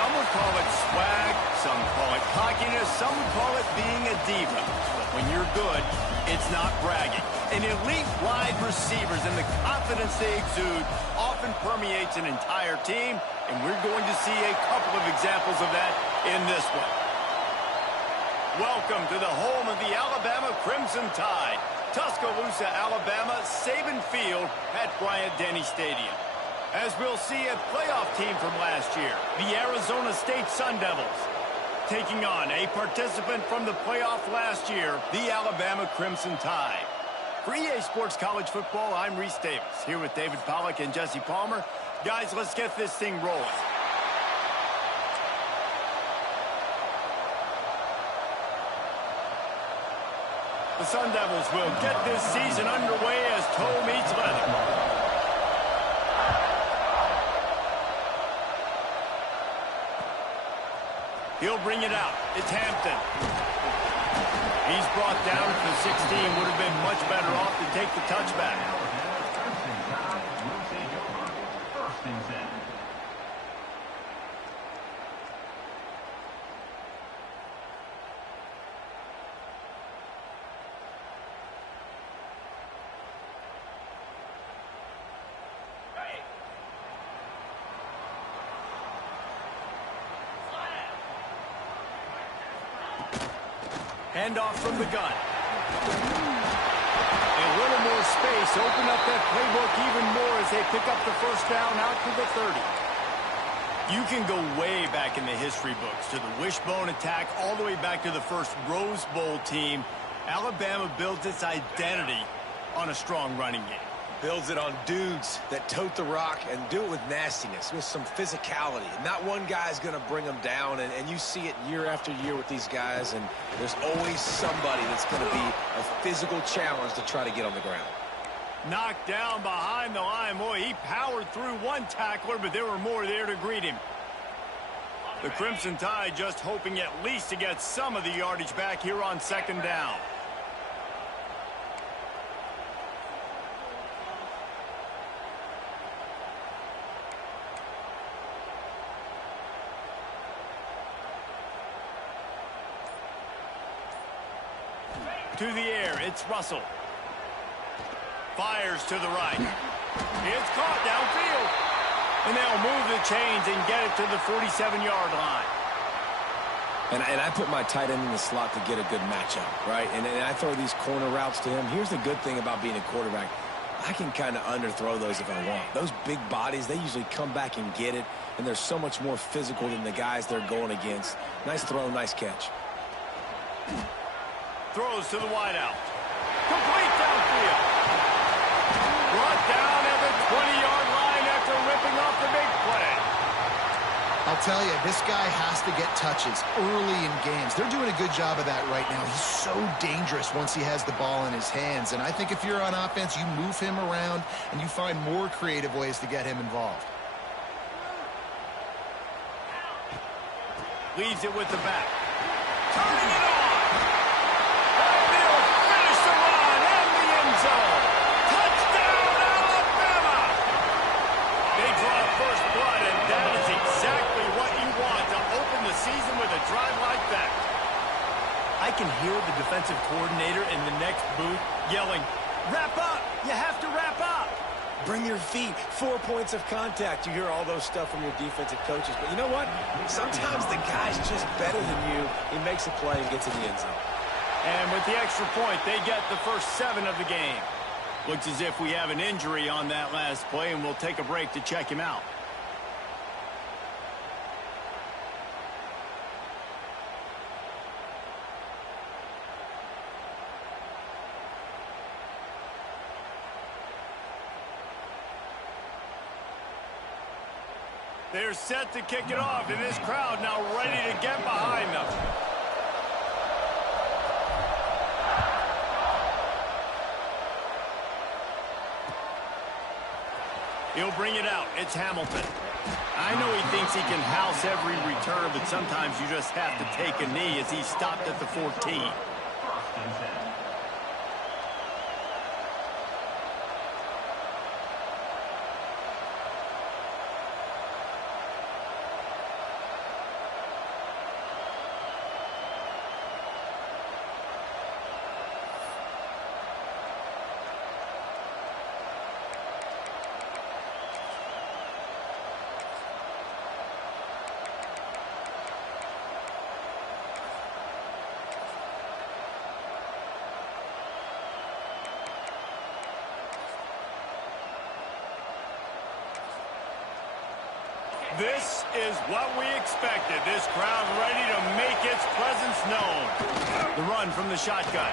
Some would call it swag, some call it cockiness, some would call it being a diva. But when you're good, it's not bragging. And elite wide receivers and the confidence they exude often permeates an entire team, and we're going to see a couple of examples of that in this one. Welcome to the home of the Alabama Crimson Tide. Tuscaloosa, Alabama, Saban Field at Bryant-Denny Stadium. As we'll see a playoff team from last year, the Arizona State Sun Devils, taking on a participant from the playoff last year, the Alabama Crimson Tide. For EA Sports College Football, I'm Reese Davis, here with David Pollack and Jesse Palmer. Guys, let's get this thing rolling. The Sun Devils will get this season underway as toe meets leather. He'll bring it out. It's Hampton. He's brought down at the 16. Would have been much better off to take the touchback. Handoff from the gun. A little more space. Open up that playbook even more as they pick up the first down out to the 30. You can go way back in the history books to the wishbone attack all the way back to the first Rose Bowl team. Alabama builds its identity on a strong running game. Builds it on dudes that tote the rock and do it with nastiness, with some physicality. Not one guy's going to bring them down, and you see it year after year with these guys, and there's always somebody that's going to be a physical challenge to try to get on the ground. Knocked down behind the line. Boy, he powered through one tackler, but there were more there to greet him. The Crimson Tide just hoping at least to get some of the yardage back here on second down. To the air, it's Russell. Fires to the right. It's caught downfield. And they'll move the chains and get it to the 47-yard line. And I put my tight end in the slot to get a good matchup, right? And I throw these corner routes to him. Here's the good thing about being a quarterback. I can kind of underthrow those if I want. Those big bodies, they usually come back and get it. And they're so much more physical than the guys they're going against. Nice throw, nice catch. Throws to the wideout. Complete downfield. Brought down at the 20-yard line after ripping off the big play. I'll tell you, this guy has to get touches early in games. They're doing a good job of that right now. He's so dangerous once he has the ball in his hands. And I think if you're on offense, you move him around and you find more creative ways to get him involved. Leaves it with the back. Turning it on. Finish the run and the end zone. Touchdown, Alabama. They draw first blood, and that is exactly what you want to open the season with a drive like that. I can hear the defensive coordinator in the next booth yelling, "Wrap up! You have to wrap up!" Bring your feet. 4 points of contact. You hear all those stuff from your defensive coaches. But you know what? Sometimes the guy's just better than you. He makes a play and gets in the end zone. And with the extra point, they get the first 7 of the game. Looks as if we have an injury on that last play, and we'll take a break to check him out. They're set to kick it off, and this crowd now ready to get behind them. He'll bring it out. It's Hamilton. I know he thinks he can house every return, but sometimes you just have to take a knee as he stopped at the 14. This is what we expected. This crowd ready to make its presence known. The run from the shotgun.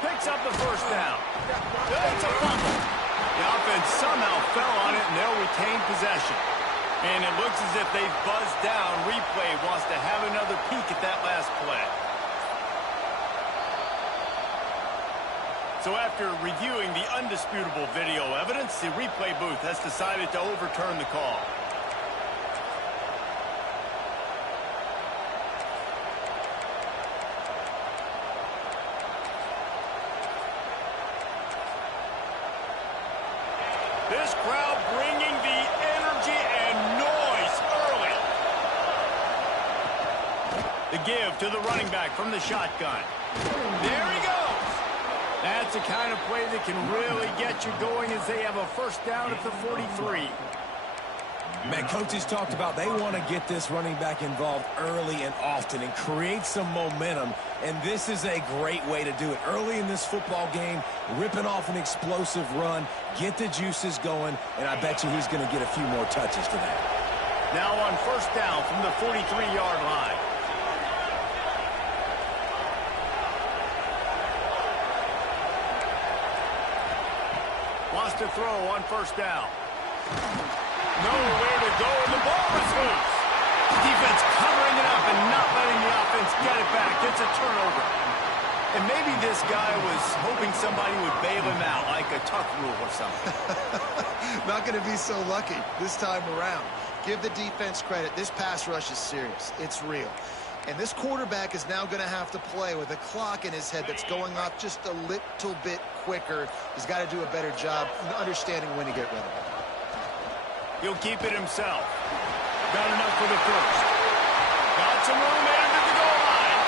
Picks up the first down. It's a fumble. The offense somehow fell on it, and they'll retain possession. And it looks as if they've buzzed down. Replay wants to have another peek at that last play. So after reviewing the undisputable video evidence, the replay booth has decided to overturn the call. This crowd bringing the energy and noise early. The give to the running back from the shotgun. There he goes. That's the kind of play that can really get you going as they have a first down at the 43. Man, coaches talked about they want to get this running back involved early and often and create some momentum, and this is a great way to do it. Early in this football game, ripping off an explosive run, get the juices going, and I bet you he's going to get a few more touches today. Now on first down from the 43-yard line. Wants to throw on first down. Nowhere to go, and the ball is loose. Defense covering it up and not letting the offense get it back. It's a turnover. And maybe this guy was hoping somebody would bail him out, like a tuck rule or something. Not going to be so lucky this time around. Give the defense credit. This pass rush is serious. It's real. And this quarterback is now going to have to play with a clock in his head that's going off just a little bit quicker. He's got to do a better job understanding when to get rid of it. He'll keep it himself. Got enough for the first. Got some room into the goal line.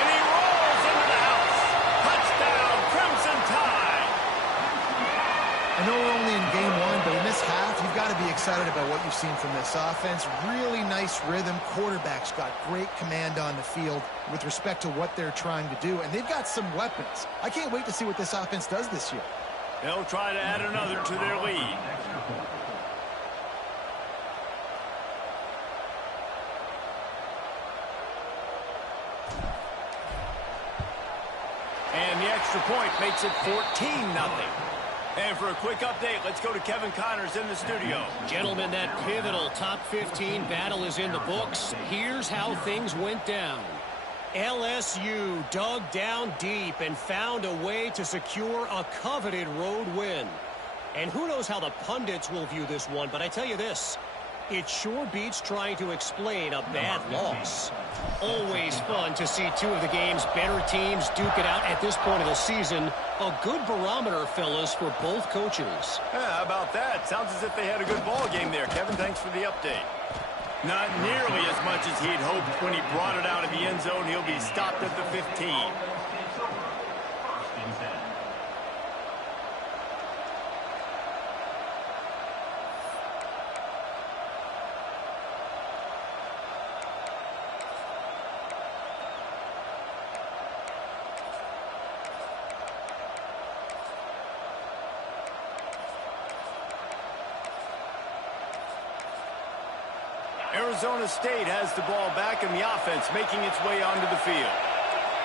And he rolls into the house. Touchdown, Crimson Tide. I know we're only in game one, but in this half, you've got to be excited about what you've seen from this offense. Really nice rhythm. Quarterback's got great command on the field with respect to what they're trying to do. And they've got some weapons. I can't wait to see what this offense does this year. They'll try to add another to their lead. And the extra point makes it 14-0. And for a quick update, let's go to Kevin Connors in the studio. Gentlemen, that pivotal top 15 battle is in the books. Here's how things went down. LSU dug down deep and found a way to secure a coveted road win. And who knows how the pundits will view this one, but I tell you this, it sure beats trying to explain a bad loss. Always fun to see two of the game's better teams duke it out at this point of the season. A good barometer, fellas, for both coaches. Yeah, how about that? Sounds as if they had a good ball game there. Kevin, thanks for the update. Not nearly as much as he'd hoped when he brought it out of the end zone. He'll be stopped at the 15. Arizona State has the ball back and the offense making its way onto the field.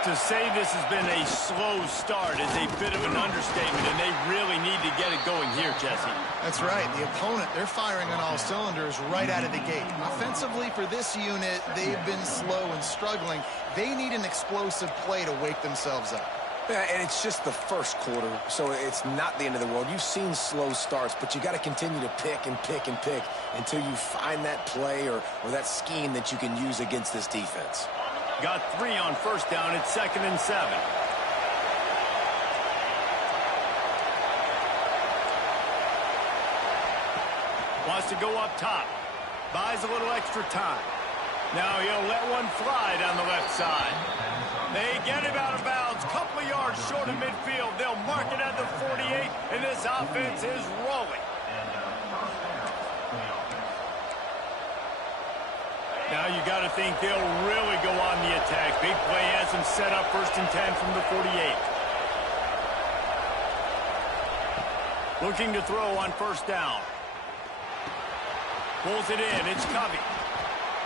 To say this has been a slow start is a bit of an understatement, and they really need to get it going here, Jesse. That's right. The opponent, they're firing on all cylinders right out of the gate. Offensively, for this unit, they've been slow and struggling. They need an explosive play to wake themselves up. Yeah, and it's just the first quarter, so it's not the end of the world. You've seen slow starts, but you got to continue to pick and pick and pick until you find that play or that scheme that you can use against this defense. Got 3 on first down. It's 2nd and 7. Wants to go up top. Buys a little extra time. Now he'll let one fly down the left side. They get him out of bounds. Couple of yards short of midfield. They'll mark it at the 48, and this offense is rolling. Now you got to think they'll really go on the attack. Big play has them set up 1st and 10 from the 48. Looking to throw on first down. Pulls it in. It's Covey.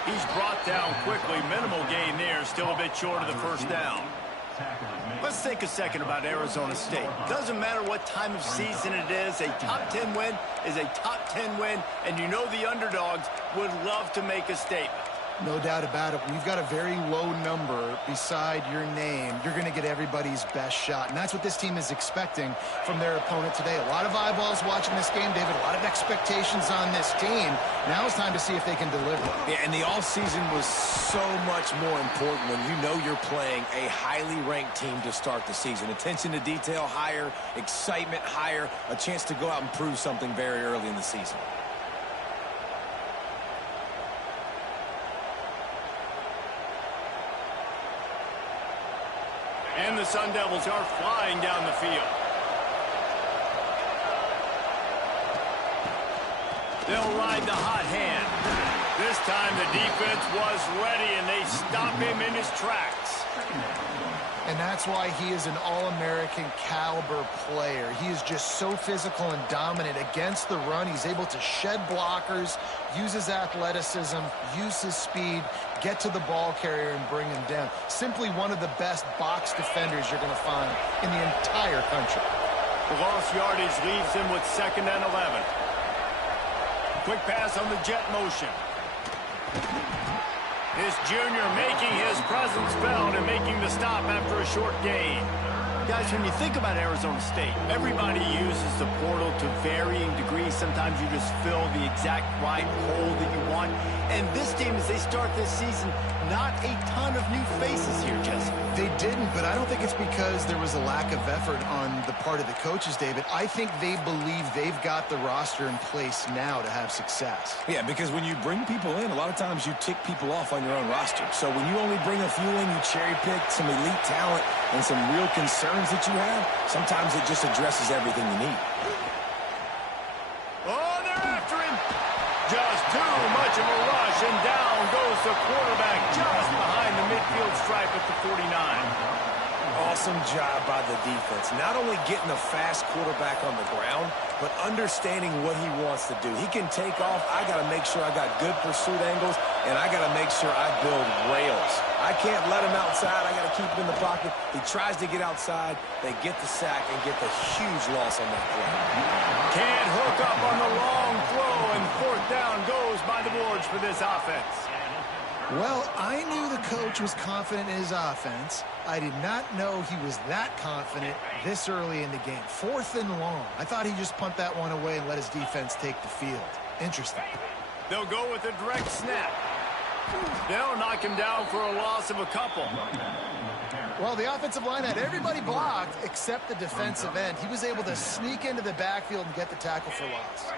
He's brought down quickly. Minimal gain there. Still a bit short of the first down. Let's think a second about Arizona State. Doesn't matter what time of season it is. A top 10 win is a top 10 win. And you know the underdogs would love to make a statement. No doubt about it. When you've got a very low number beside your name, you're going to get everybody's best shot. And that's what this team is expecting from their opponent today. A lot of eyeballs watching this game, David. A lot of expectations on this team. Now it's time to see if they can deliver. Yeah, and the offseason was so much more important when you know you're playing a highly ranked team to start the season. Attention to detail higher, excitement higher, a chance to go out and prove something very early in the season. And the Sun Devils are flying down the field. They'll ride the hot hand. This time the defense was ready, and they stop him in his tracks. And that's why he is an All-American caliber player. He is just so physical and dominant against the run. He's able to shed blockers, use his athleticism, use his speed, get to the ball carrier and bring him down. Simply one of the best box defenders you're going to find in the entire country. The lost yardage leaves him with 2nd and 11. Quick pass on the jet motion. This junior making his presence felt and making the stop after a short gain. Guys, when you think about Arizona State, everybody uses the portal to varying degrees. Sometimes you just fill the exact right hole that you want. And this team, as they start this season, not a ton of new faces here, Jesse. They didn't, but I don't think it's because there was a lack of effort on the part of the coaches, David. I think they believe they've got the roster in place now to have success. Yeah, because when you bring people in, a lot of times you tick people off on your own roster. So when you only bring a few in, you cherry pick some elite talent and some real concerns that you have, sometimes it just addresses everything you need. Oh, they're after him. Just too much of a rush, and down goes the quarterback just behind the midfield stripe at the 49. Awesome job by the defense. Not only getting a fast quarterback on the ground, but understanding what he wants to do. He can take off. I got to make sure I got good pursuit angles, and I got to make sure I build rails. I can't let him outside. I got to keep him in the pocket. He tries to get outside. They get the sack and get the huge loss on that play. Can't hook up on the long throw, and 4th down goes by the boards for this offense. Well, I knew the coach was confident in his offense. I did not know he was that confident this early in the game. 4th and long. I thought he'd just punt that one away and let his defense take the field. Interesting. They'll go with a direct snap. They'll knock him down for a loss of a couple. Well, the offensive line had everybody blocked except the defensive end. He was able to sneak into the backfield and get the tackle for loss.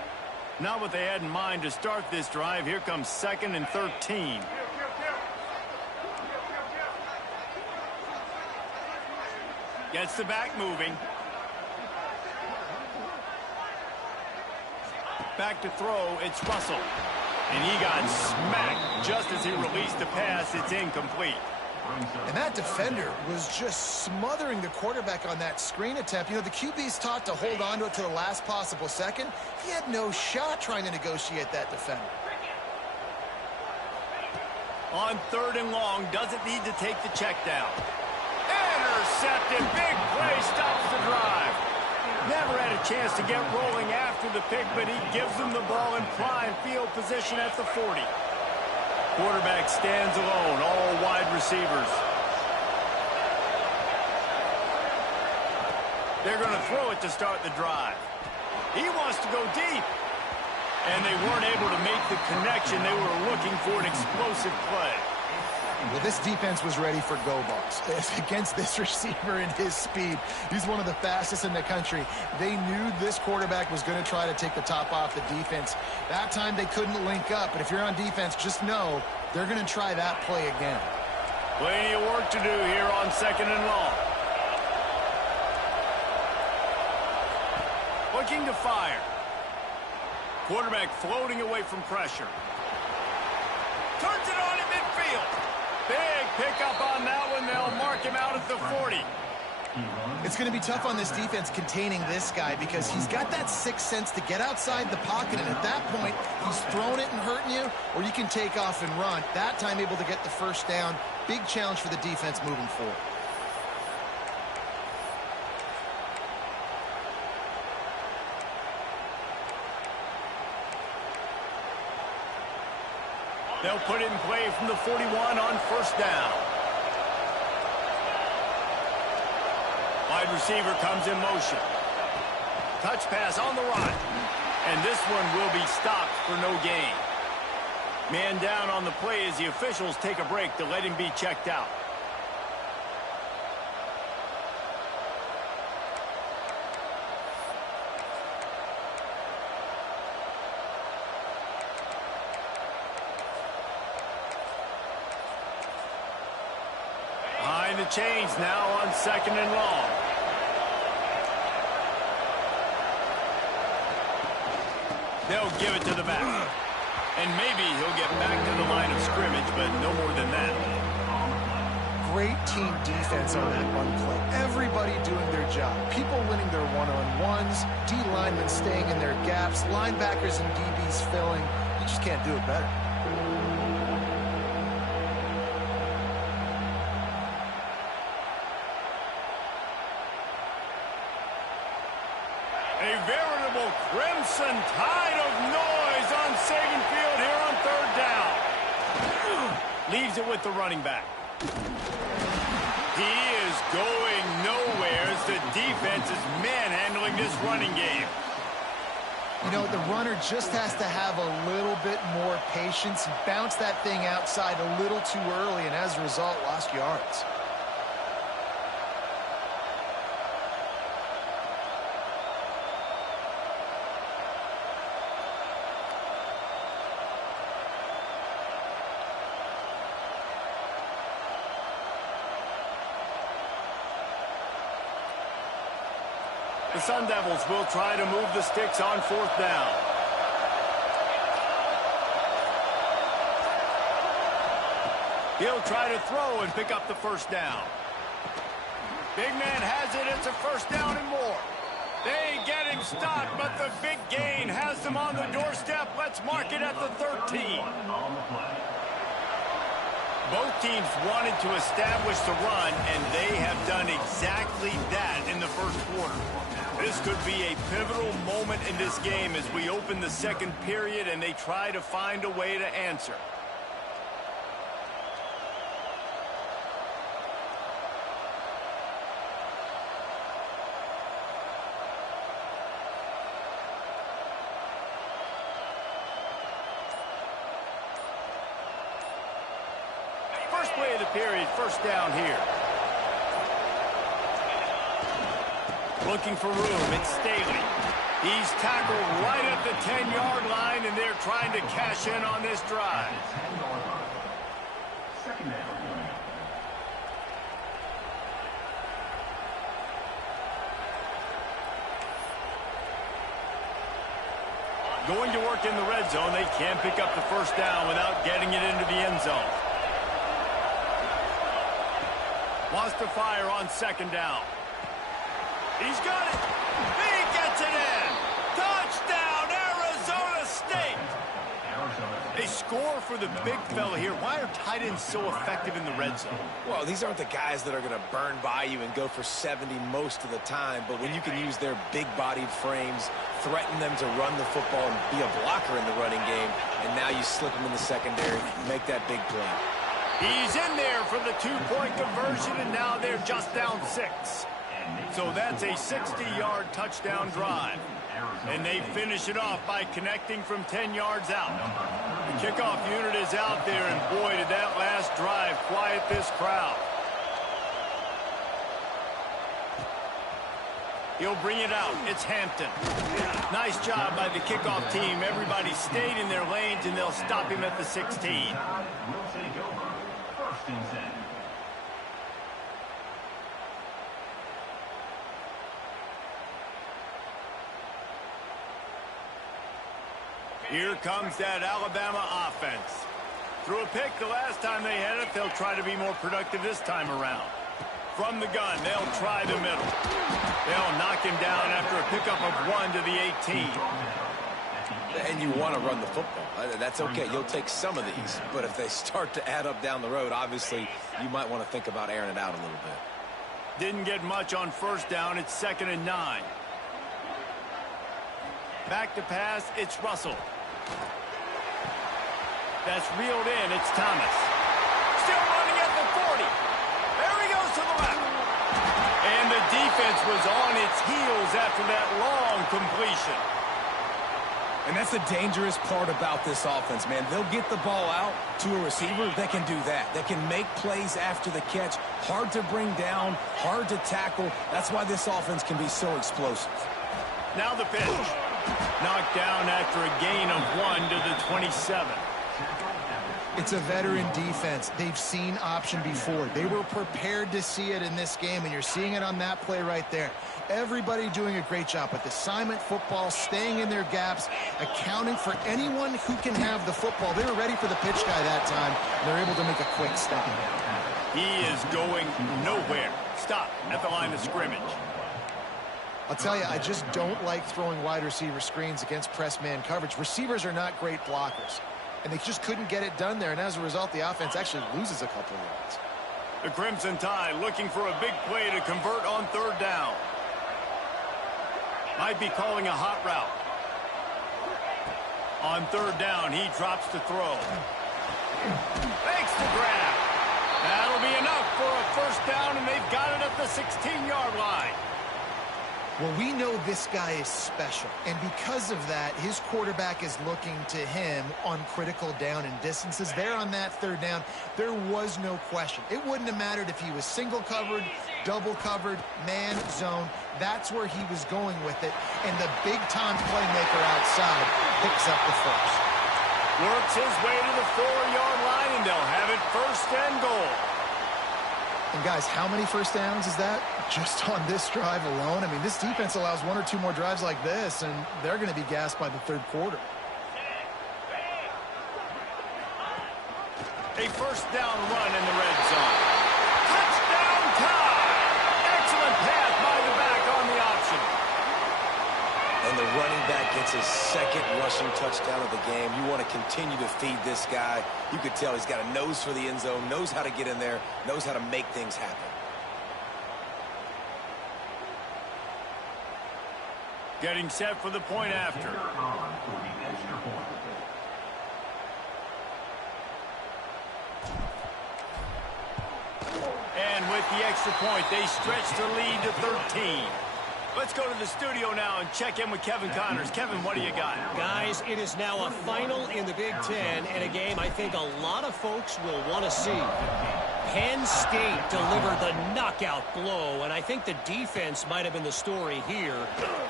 Not what they had in mind to start this drive. Here comes 2nd and 13. Gets the back moving. Back to throw, it's Russell. And he got smacked just as he released the pass. It's incomplete. And that defender was just smothering the quarterback on that screen attempt. You know, the QB's taught to hold on to it to the last possible second. He had no shot trying to negotiate that defender. On 3rd and long, doesn't need to take the check down. Intercepted. Big play stops the drive. Never had a chance to get rolling after the pick, but he gives them the ball in prime field position at the 40. Quarterback stands alone, all wide receivers. They're going to throw it to start the drive. He wants to go deep. And they weren't able to make the connection. They were looking for an explosive play. Well, this defense was ready for go balls. Against this receiver and his speed, he's one of the fastest in the country. They knew this quarterback was going to try to take the top off the defense. That time they couldn't link up, but if you're on defense, just know they're going to try that play again. Plenty of work to do here on 2nd and long. Looking to fire. Quarterback floating away from pressure. Turns it on in midfield. Big pickup on that one. They'll mark him out at the 40. It's going to be tough on this defense containing this guy because he's got that sixth sense to get outside the pocket, and at that point, he's throwing it and hurting you, or you can take off and run. That time able to get the first down. Big challenge for the defense moving forward. They'll put it in play from the 41 on first down. Wide receiver comes in motion. Touch pass on the run. And this one will be stopped for no gain. Man down on the play as the officials take a break to let him be checked out. Behind the chains now on second and long. They'll give it to the back. And maybe he'll get back to the line of scrimmage, but no more than that. Great team defense on that run play. Everybody doing their job. People winning their one-on-ones, D linemen staying in their gaps, linebackers and DBs filling. You just can't do it better. A veritable crimson tide of noise on Saban Field here on third down. Leaves it with the running back. He is going nowhere as the defense is manhandling this running game. You know, the runner just has to have a little bit more patience, bounce that thing outside a little too early, and as a result, lost yards. The Sun Devils will try to move the sticks on fourth down. He'll try to throw and pick up the first down. Big man has it. It's a first down and more. They get him stopped, but the big gain has them on the doorstep. Let's mark it at the 13. Both teams wanted to establish the run, and they have done exactly that in the first quarter. This could be a pivotal moment in this game as we open the second period and they try to find a way to answer. First play of the period, first down here. Looking for room, it's Staley. He's tackled right at the 10-yard line, and they're trying to cash in on this drive. Going to work in the red zone, they can't pick up the first down without getting it into the end zone. Wants to fire on second down. He's got it. He gets it in. Touchdown, Arizona State. A score for the big fella here. Why are tight ends so effective in the red zone? Well, these aren't the guys that are going to burn by you and go for 70 most of the time, but when you can use their big-bodied frames, threaten them to run the football and be a blocker in the running game, and now you slip them in the secondary, make that big play. He's in there for the two-point conversion, and now they're just down 6. So that's a 60-yard touchdown drive. And they finish it off by connecting from 10 yards out. The kickoff unit is out there, and boy, did that last drive quiet this crowd. He'll bring it out. It's Hampton. Nice job by the kickoff team. Everybody stayed in their lanes, and they'll stop him at the 16. Here comes that Alabama offense. Threw a pick the last time they had it. They'll try to be more productive this time around. From the gun, they'll try the middle. They'll knock him down after a pickup of 1 to the 18. And you want to run the football. That's okay. You'll take some of these. But if they start to add up down the road, obviously, you might want to think about airing it out a little bit. Didn't get much on first down. It's 2nd and 9. Back to pass. It's Russell. That's reeled in. It's Thomas. Still running at the 40. There he goes to the left. And the defense was on its heels after that long completion. And that's the dangerous part about this offense, man. They'll get the ball out to a receiver. They can do that. They can make plays after the catch. Hard to bring down, hard to tackle. That's why this offense can be so explosive. Now the pitch. Knocked down after a gain of 1 to the 27. It's a veteran defense. They've seen option before. They were prepared to see it in this game, and you're seeing it on that play right there. Everybody doing a great job with assignment football, staying in their gaps, accounting for anyone who can have the football. They were ready for the pitch guy that time, and they're able to make a quick stop. He is going nowhere. Stop at the line of scrimmage. I'll tell you, I just don't like throwing wide receiver screens against press man coverage. Receivers are not great blockers, and they just couldn't get it done there, and as a result, the offense actually loses a couple of yards. The Crimson Tide looking for a big play to convert on 3rd down. Might be calling a hot route. On 3rd down, he drops to throw. Makes the grab. That'll be enough for a 1st down, and they've got it at the 16-yard line. Well, we know this guy is special, and because of that, his quarterback is looking to him on critical down and distances. There on that 3rd down, there was no question. It wouldn't have mattered if he was single covered, double covered, man, zone. That's where he was going with it, and the big-time playmaker outside picks up the first. Works his way to the 4-yard line, and they'll have it 1st and goal. And guys, how many first downs is that just on this drive alone? I mean, this defense allows 1 or 2 more drives like this, and they're going to be gassed by the 3rd quarter. A 1st down run in the red zone. Touchdown tie! Excellent pass by the back on the option. And the running back gets his 2nd rushing touchdown of the game. You want to continue to feed this guy. You could tell he's got a nose for the end zone, knows how to get in there, knows how to make things happen. Getting set for the point after. And with the extra point, they stretch the lead to 13. Let's go to the studio now and check in with Kevin Connors. Kevin, what do you got? Guys, it is now a final in the Big Ten, and a game I think a lot of folks will want to see. Penn State delivered the knockout blow, and I think the defense might have been the story here.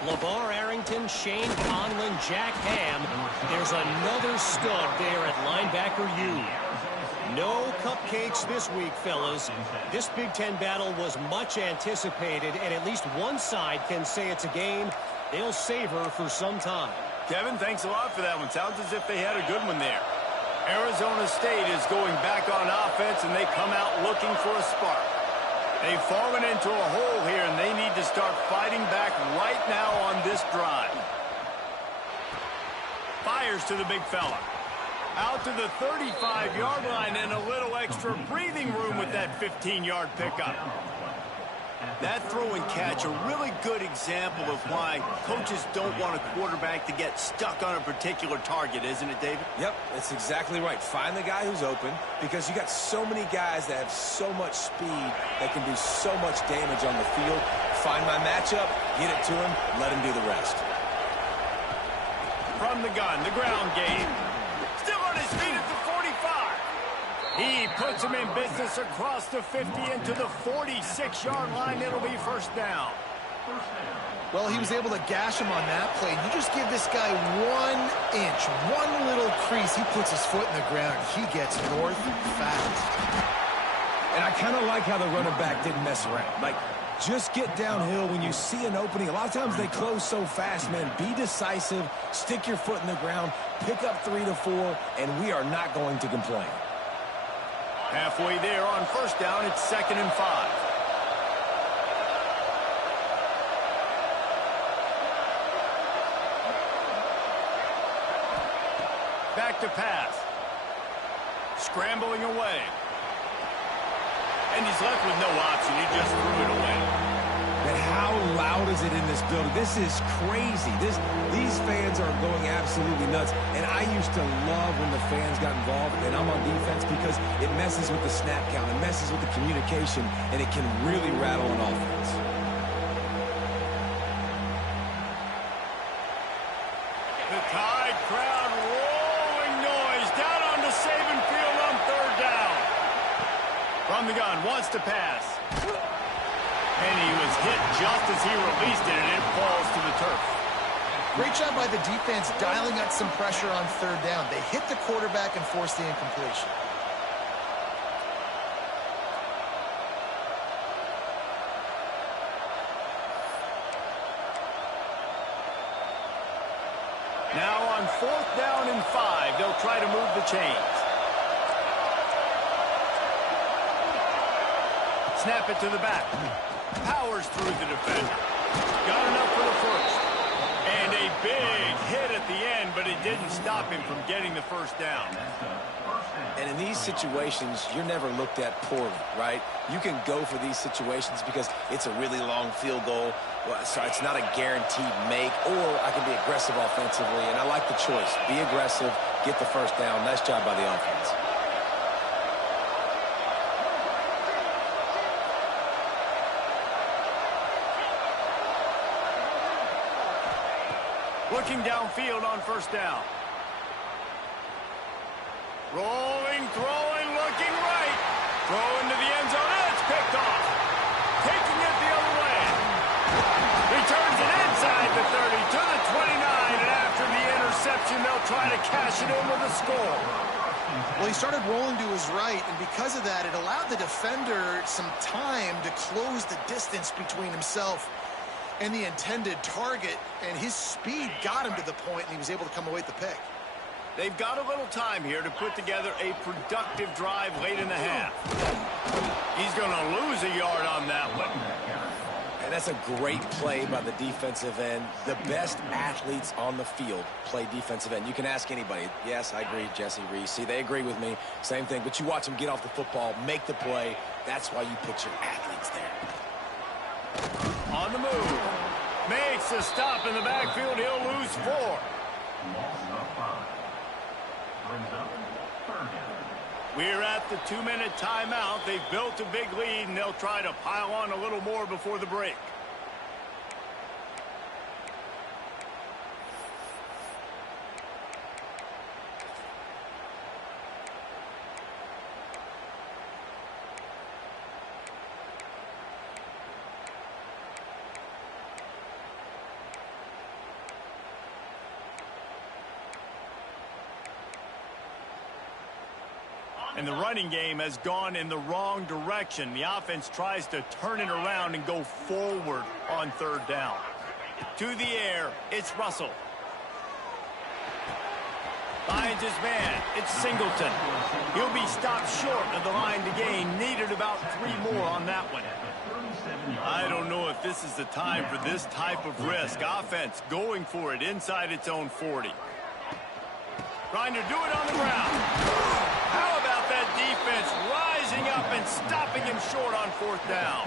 LeVar Arrington, Shane Conlon, Jack Ham. There's another stud there at linebacker U. No cupcakes this week, fellas. This Big Ten battle was much anticipated, and at least one side can say it's a game they'll savor for some time. Kevin, thanks a lot for that one. Sounds as if they had a good one there. Arizona State is going back on offense, and they come out looking for a spark. They've fallen into a hole here, and they need to start fighting back right now on this drive. Fires to the big fella. Out to the 35-yard line, and a little extra breathing room with that 15-yard pickup. That throw and catch, a really good example of why coaches don't want a quarterback to get stuck on a particular target, isn't it, David? Yep, that's exactly right. Find the guy who's open, because you got so many guys that have so much speed that can do so much damage on the field. Find my matchup, get it to him, let him do the rest. From the gun, the ground game. Still on his feet at the 45. He puts him in business across the 50 into the 46-yard line. It'll be 1st down. Well, he was able to gash him on that play. You just give this guy 1 inch, one little crease. He puts his foot in the ground. He gets north fast. And I kind of like how the running back didn't mess around. Like, just get downhill when you see an opening. A lot of times they close so fast, man. Be decisive, stick your foot in the ground, pick up 3 to 4, and we are not going to complain. Halfway there on 1st down, it's 2nd and 5. back to pass. Scrambling away. And he's left with no option. He just threw it away. And how loud is it in this building? This is crazy. These fans are going absolutely nuts. And I used to love when the fans got involved, and I'm on defense, because it messes with the snap count. It messes with the communication, and it can really rattle an offense. The Tide crowd rolling noise down onto Saban Field on third down. From the gun, wants to pass. And he was hit just as he released it, and it falls to the turf. Great job by the defense dialing up some pressure on third down. They hit the quarterback and forced the incompletion. Now on 4th down and 5, they'll try to move the chains. Snap it to the back. Powers through the defender. Got enough for the first. And a big hit at the end, but it didn't stop him from getting the first down. And in these situations, you're never looked at poorly, right? You can go for these situations because it's a really long field goal, so it's not a guaranteed make, or I can be aggressive offensively, and I like the choice. Be aggressive, get the first down. Nice job by the offense. Looking downfield on first down. Rolling, throwing, looking right. Throw into the end zone. It's picked off. Taking it the other way. Returns it inside the 30 to the 29. And after the interception, they'll try to cash it in with a score. Well, he started rolling to his right, and because of that, it allowed the defender some time to close the distance between himself and the intended target, and his speed got him to the point, and he was able to come away with the pick. They've got a little time here to put together a productive drive late in the half. He's going to lose a yard on that one. And that's a great play by the defensive end. The best athletes on the field play defensive end. You can ask anybody. Yes, I agree, Jesse Reese. See, they agree with me. Same thing. But you watch them get off the football, make the play. That's why you put your athletes there. On the move. Makes a stop in the backfield. He'll lose 4. We're at the 2-minute timeout. They've built a big lead, and they'll try to pile on a little more before the break. And the running game has gone in the wrong direction. The offense tries to turn it around and go forward on third down. To the air, it's Russell. Finds his man. It's Singleton. He'll be stopped short of the line to gain. Needed about 3 more on that one. I don't know if this is the time for this type of risk. Offense going for it inside its own 40. Trying to do it on the ground. How about that defense rising up and stopping him short on 4th down?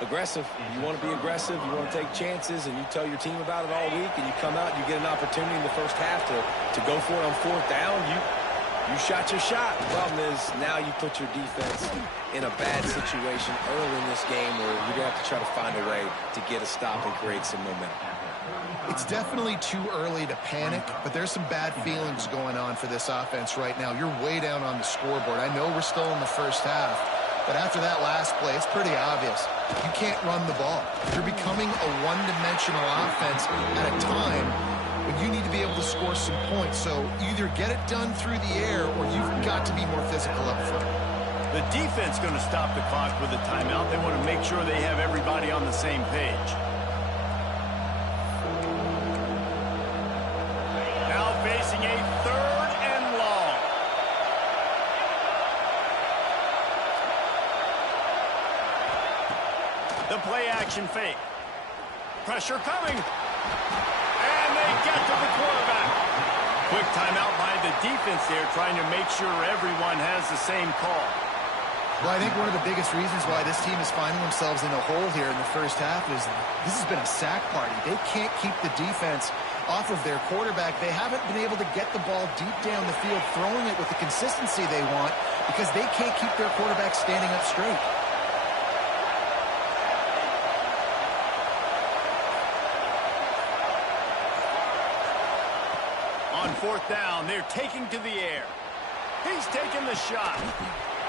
Aggressive. You want to be aggressive. You want to take chances, and you tell your team about it all week, and you come out and you get an opportunity in the first half to go for it on 4th down. You shot your shot. The problem is now you put your defense in a bad situation early in this game where you're going to have to try to find a way to get a stop and create some momentum. It's definitely too early to panic, but there's some bad feelings going on for this offense right now. You're way down on the scoreboard. I know we're still in the first half, but after that last play, it's pretty obvious. You can't run the ball. You're becoming a one-dimensional offense at a time when you need to be able to score some points. So either get it done through the air or you've got to be more physical up front. The defense going to stop the clock with a timeout. They want to make sure they have everybody on the same page. Now facing a 3rd and long. The play action fake. Pressure coming. And they get to the quarterback. Quick timeout by the defense there, trying to make sure everyone has the same call. Well, I think one of the biggest reasons why this team is finding themselves in a hole here in the first half is this has been a sack party. They can't keep the defense off of their quarterback. They haven't been able to get the ball deep down the field, throwing it with the consistency they want because they can't keep their quarterback standing up straight. On fourth down, they're taking to the air. He's taking the shot.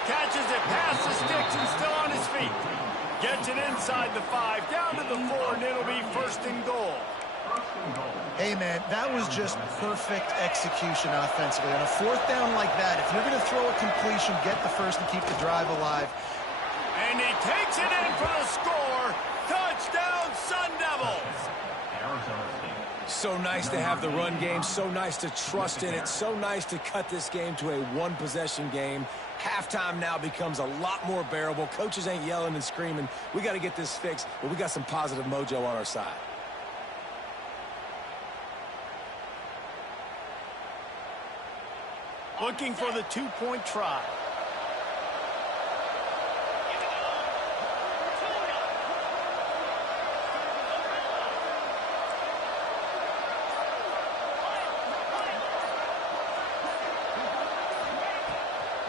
Catches it past the sticks and still on his feet. Gets it inside the 5, down to the 4, and it'll be first and goal. Hey, man, that was just perfect execution offensively. On a fourth down like that, if you're going to throw a completion, get the first and keep the drive alive. And he takes it in for the score. Touchdown, Sun Devils. So nice to have the run game, so nice to trust in it, so nice to cut this game to a one-possession game. Halftime now becomes a lot more bearable. Coaches ain't yelling and screaming. We got to get this fixed, but we got some positive mojo on our side. Looking for the two-point try.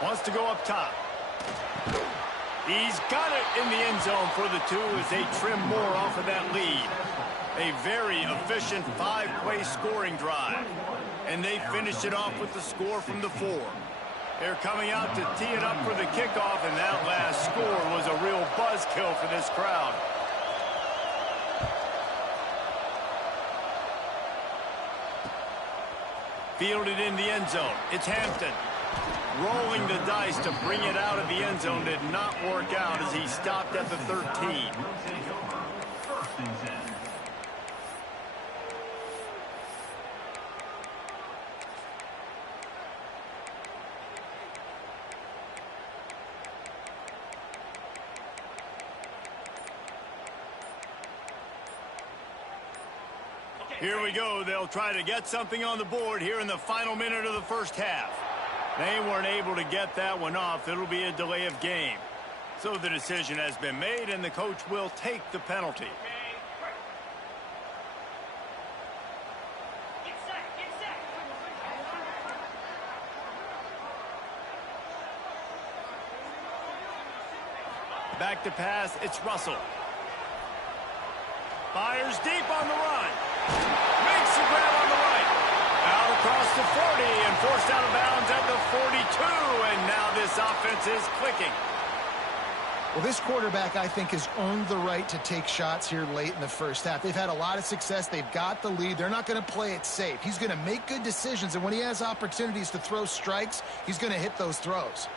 Wants to go up top. He's got it in the end zone for the 2 as they trim more off of that lead. A very efficient 5-play scoring drive. And they finish it off with the score from the 4. They're coming out to tee it up for the kickoff, and that last score was a real buzzkill for this crowd. Fielded in the end zone. It's Hampton. Rolling the dice to bring it out of the end zone did not work out as he stopped at the 13. Here we go. They'll try to get something on the board here in the final minute of the first half. They weren't able to get that one off. It'll be a delay of game. So the decision has been made, and the coach will take the penalty. Back to pass. It's Russell. Fires deep on the run. Makes the grab on the right. Out across the 40 and forced out of bounds at the 42. And now this offense is clicking. Well, this quarterback, I think, has earned the right to take shots here late in the first half. They've had a lot of success. They've got the lead. They're not going to play it safe. He's going to make good decisions, and when he has opportunities to throw strikes, he's going to hit those throws.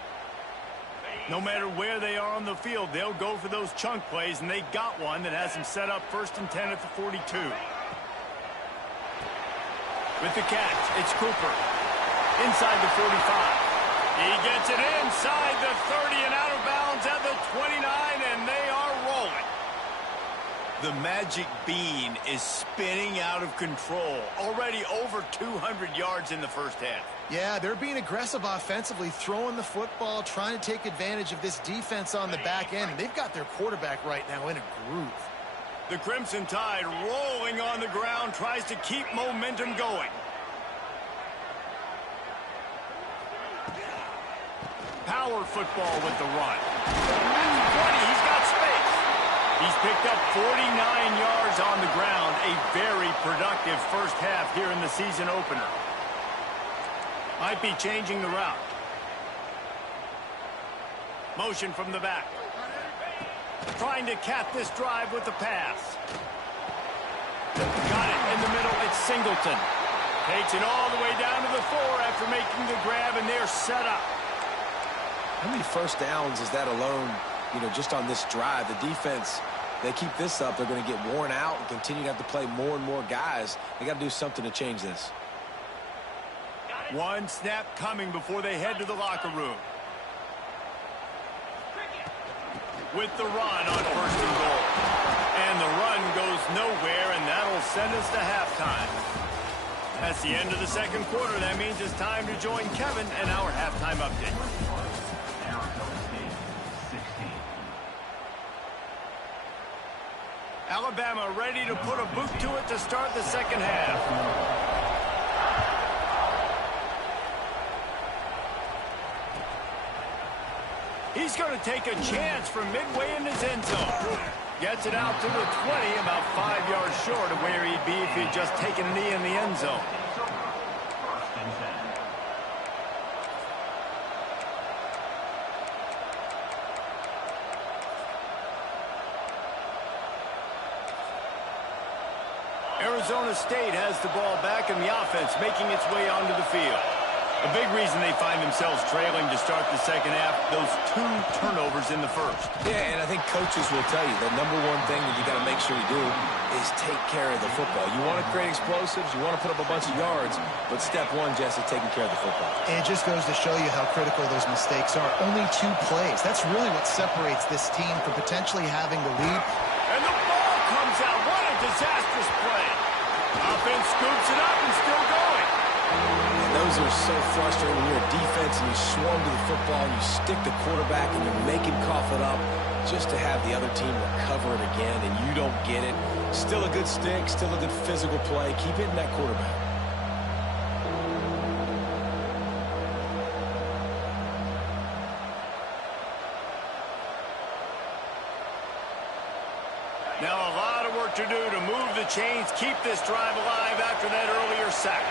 No matter where they are on the field, they'll go for those chunk plays, and they got one that has them set up 1st and 10 at the 42. With the catch, it's Cooper. Inside the 45. He gets it inside the 30 and out of bounds at the 29, and they are rolling. The magic bean is spinning out of control. Already over 200 yards in the first half. Yeah, they're being aggressive offensively, throwing the football, trying to take advantage of this defense on the back end. And they've got their quarterback right now in a groove. The Crimson Tide rolling on the ground, tries to keep momentum going. Power football with the run. At the 20, he's got space. He's picked up 49 yards on the ground. A very productive first half here in the season opener. Might be changing the route. Motion from the back. Trying to cap this drive with the pass. Got it in the middle. It's Singleton. Takes it all the way down to the 4 after making the grab, and they're set up. How many first downs is that alone, just on this drive? The defense, they keep this up, they're going to get worn out and continue to have to play more and more guys. They got to do something to change this. One snap coming before they head to the locker room. With the run on 1st and goal. And the run goes nowhere, and that'll send us to halftime. That's the end of the second quarter. That means it's time to join Kevin and our halftime update. Alabama ready to put a boot to it to start the second half. He's going to take a chance from midway in his end zone. Gets it out to the 20, about 5 yards short of where he'd be if he'd just taken a knee in the end zone. Arizona State has the ball back in the offense, making its way onto the field. A big reason they find themselves trailing to start the second half, those 2 turnovers in the first. Yeah, and I think coaches will tell you the number one thing that you got to make sure you do is take care of the football. You want to create explosives, you want to put up a bunch of yards, but step one, Jess, is taking care of the football. And it just goes to show you how critical those mistakes are. Only 2 plays. That's really what separates this team from potentially having the lead. And the ball comes out. What a disastrous play. Offense scoops it up and still going. And those are so frustrating when you're a defense and you swarm to the football and you stick the quarterback and you make him cough it up just to have the other team recover it again and you don't get it. Still a good stick, still a good physical play. Keep hitting that quarterback. Now a lot of work to do to move the chains, keep this drive alive after that earlier sack.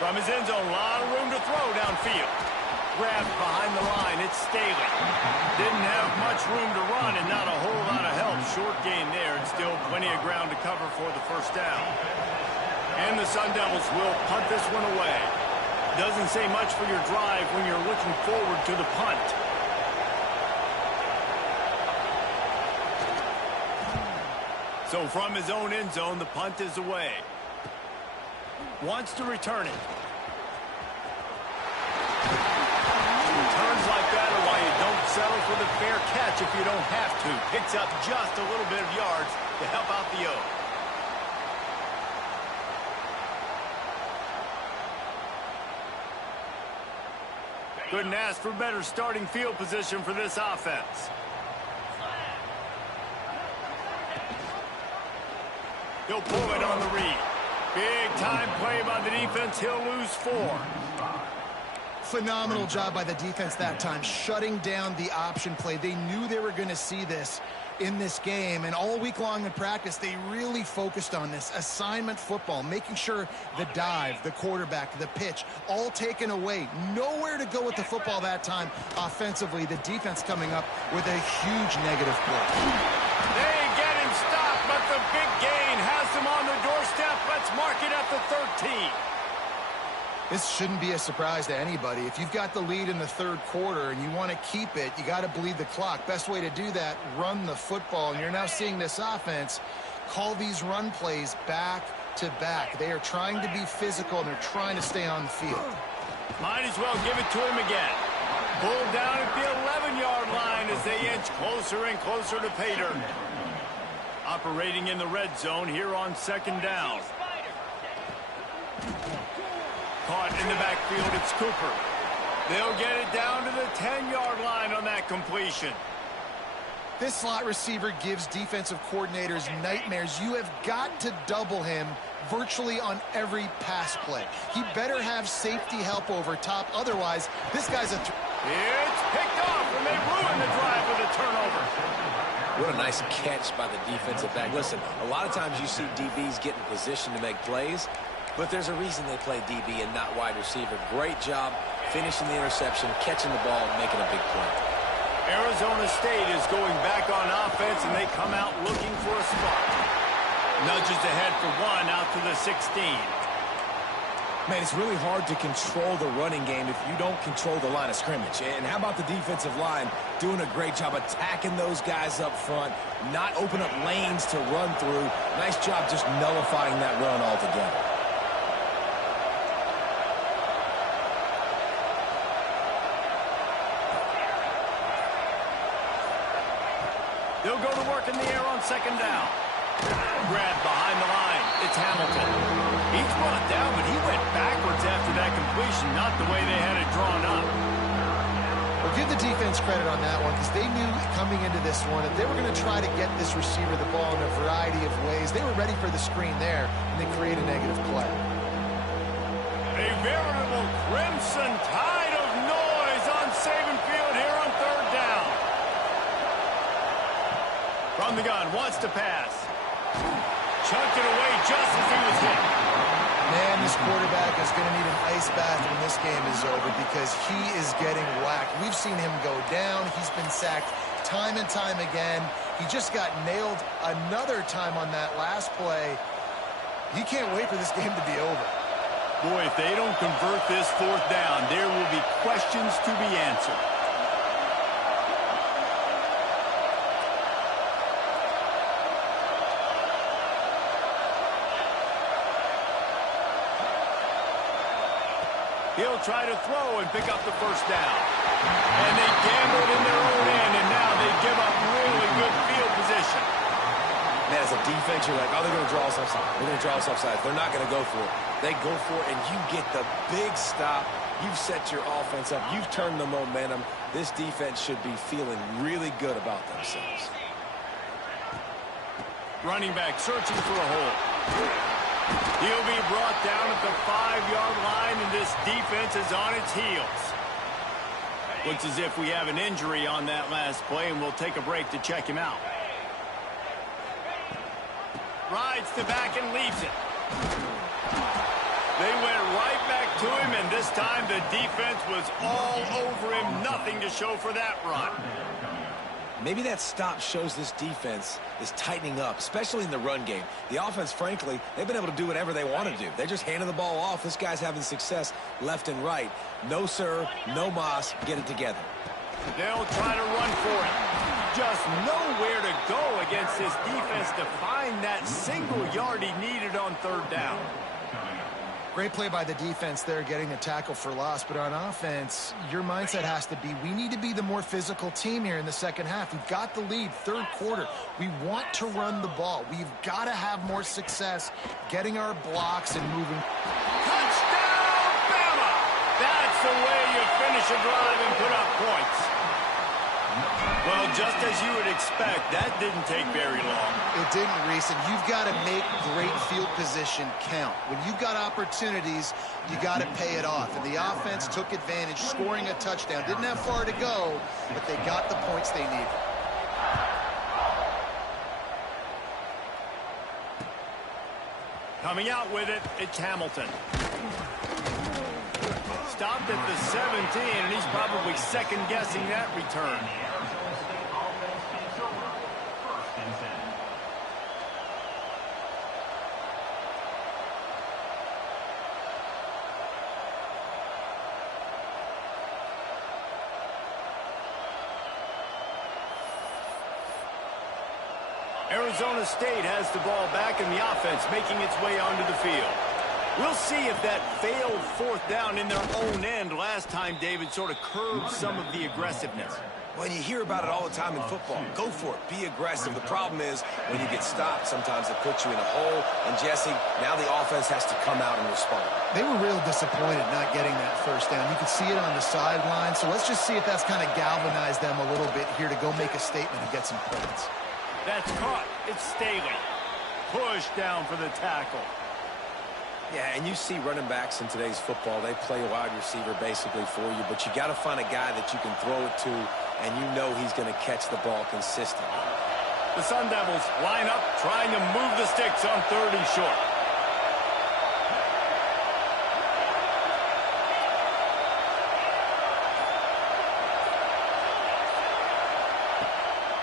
From his end zone, a lot of room to throw downfield. Grabbed behind the line, it's Staley. Didn't have much room to run and not a whole lot of help. Short gain there and still plenty of ground to cover for the first down. And the Sun Devils will punt this one away. Doesn't say much for your drive when you're looking forward to the punt. So from his own end zone, the punt is away. Wants to return it. Returns like that are why you don't settle for the fair catch if you don't have to. Picks up just a little bit of yards to help out the O. Couldn't ask for better starting field position for this offense. He'll pull it on the read. Big time play by the defense. He'll lose 4. Phenomenal job by the defense that time, shutting down the option play. They knew they were going to see this in this game, and all week long in practice, they really focused on this assignment football, making sure the dive, the quarterback, the pitch, all taken away. Nowhere to go with the football that time. Offensively, the defense coming up with a huge negative play. They get him stopped, but the big gain has them on the doorstep. Let's mark it at the 13. This shouldn't be a surprise to anybody. If you've got the lead in the third quarter and you want to keep it, you got to bleed the clock. Best way to do that, run the football. And you're now seeing this offense call these run plays back to back. They are trying to be physical, and they're trying to stay on the field. Might as well give it to him again. Pulled down at the 11-yard line as they inch closer and closer to pay dirt. Operating in the red zone here on second down. Caught in the backfield, it's Cooper. They'll get it down to the 10-yard line on that completion. This slot receiver gives defensive coordinators nightmares. You have got to double him virtually on every pass play. He better have safety help over top. Otherwise, this guy's a... It's picked off, and they ruin the drive with a turnover. What a nice catch by the defensive back. Listen, a lot of times you see DBs get in position to make plays, but there's a reason they play DB and not wide receiver. Great job finishing the interception, catching the ball, and making a big play. Arizona State is going back on offense, and they come out looking for a spot. Nudges ahead for 1 out to the 16. Man, it's really hard to control the running game if you don't control the line of scrimmage. And how about the defensive line doing a great job attacking those guys up front, not open up lanes to run through. Nice job just nullifying that run altogether. They'll go to work in the air on second down. Grab behind the line. It's Hamilton. He's brought down, but he went backwards after that completion, not the way they had it drawn up. Well, give the defense credit on that one because they knew coming into this one that they were going to try to get this receiver the ball in a variety of ways. They were ready for the screen there, and they create a negative play. A veritable crimson tide of noise on Saban Field here on third down. From the gun, wants to pass. Chunked it away just as he was hit. Man, this quarterback is going to need an ice bath when this game is over because he is getting whacked. We've seen him go down. He's been sacked time and time again. He just got nailed another time on that last play. He can't wait for this game to be over. Boy, if they don't convert this fourth down, there will be questions to be answered. He'll try to throw and pick up the first down. And they gambled in their own end, and now they give up really good field position. Man, as a defense, you're like, oh, they're going to draw us offside. They're going to draw us offside. They're not going to go for it. They go for it, and you get the big stop. You've set your offense up. You've turned the momentum. This defense should be feeling really good about themselves. Running back searching for a hole. He'll be brought down at the 5-yard line, and this defense is on its heels. Looks as if we have an injury on that last play, and we'll take a break to check him out. Rides to back and leaves it. They went right back to him, and this time the defense was all over him. Nothing to show for that run. Maybe that stop shows this defense is tightening up, especially in the run game. The offense, frankly, they've been able to do whatever they want to do. They're just handing the ball off. This guy's having success left and right. No, sir, no mas. Get it together. They'll try to run for it. Just nowhere to go against this defense to find that single yard he needed on third down. Great play by the defense there, getting a tackle for loss. But on offense, your mindset has to be, we need to be the more physical team here in the second half. We've got the lead, third quarter. We want to run the ball. We've got to have more success getting our blocks and moving. Touchdown, Bama! That's the way you finish a drive and put up points. Well, just as you would expect, that didn't take very long. It didn't, Reese, and you've got to make great field position count. When you've got opportunities, you got to pay it off. And the offense took advantage, scoring a touchdown. Didn't have far to go, but they got the points they needed. Coming out with it, it's Hamilton. Stopped at the 17, and he's probably second-guessing that return. Arizona State has the ball back, and the offense making its way onto the field. We'll see if that failed fourth down in their own end last time, David, sort of curbed some of the aggressiveness. Well, you hear about it all the time in football. Go for it. Be aggressive. The problem is when you get stopped, sometimes it puts you in a hole. And, Jesse, now the offense has to come out and respond. They were real disappointed not getting that first down. You could see it on the sideline. So let's just see if that's kind of galvanized them a little bit here to go make a statement and get some points. That's caught. It's Staley. Push down for the tackle. Yeah, and you see running backs in today's football, they play a wide receiver basically for you, but you got to find a guy that you can throw it to, and you know he's going to catch the ball consistently. The Sun Devils line up, trying to move the sticks on third and short.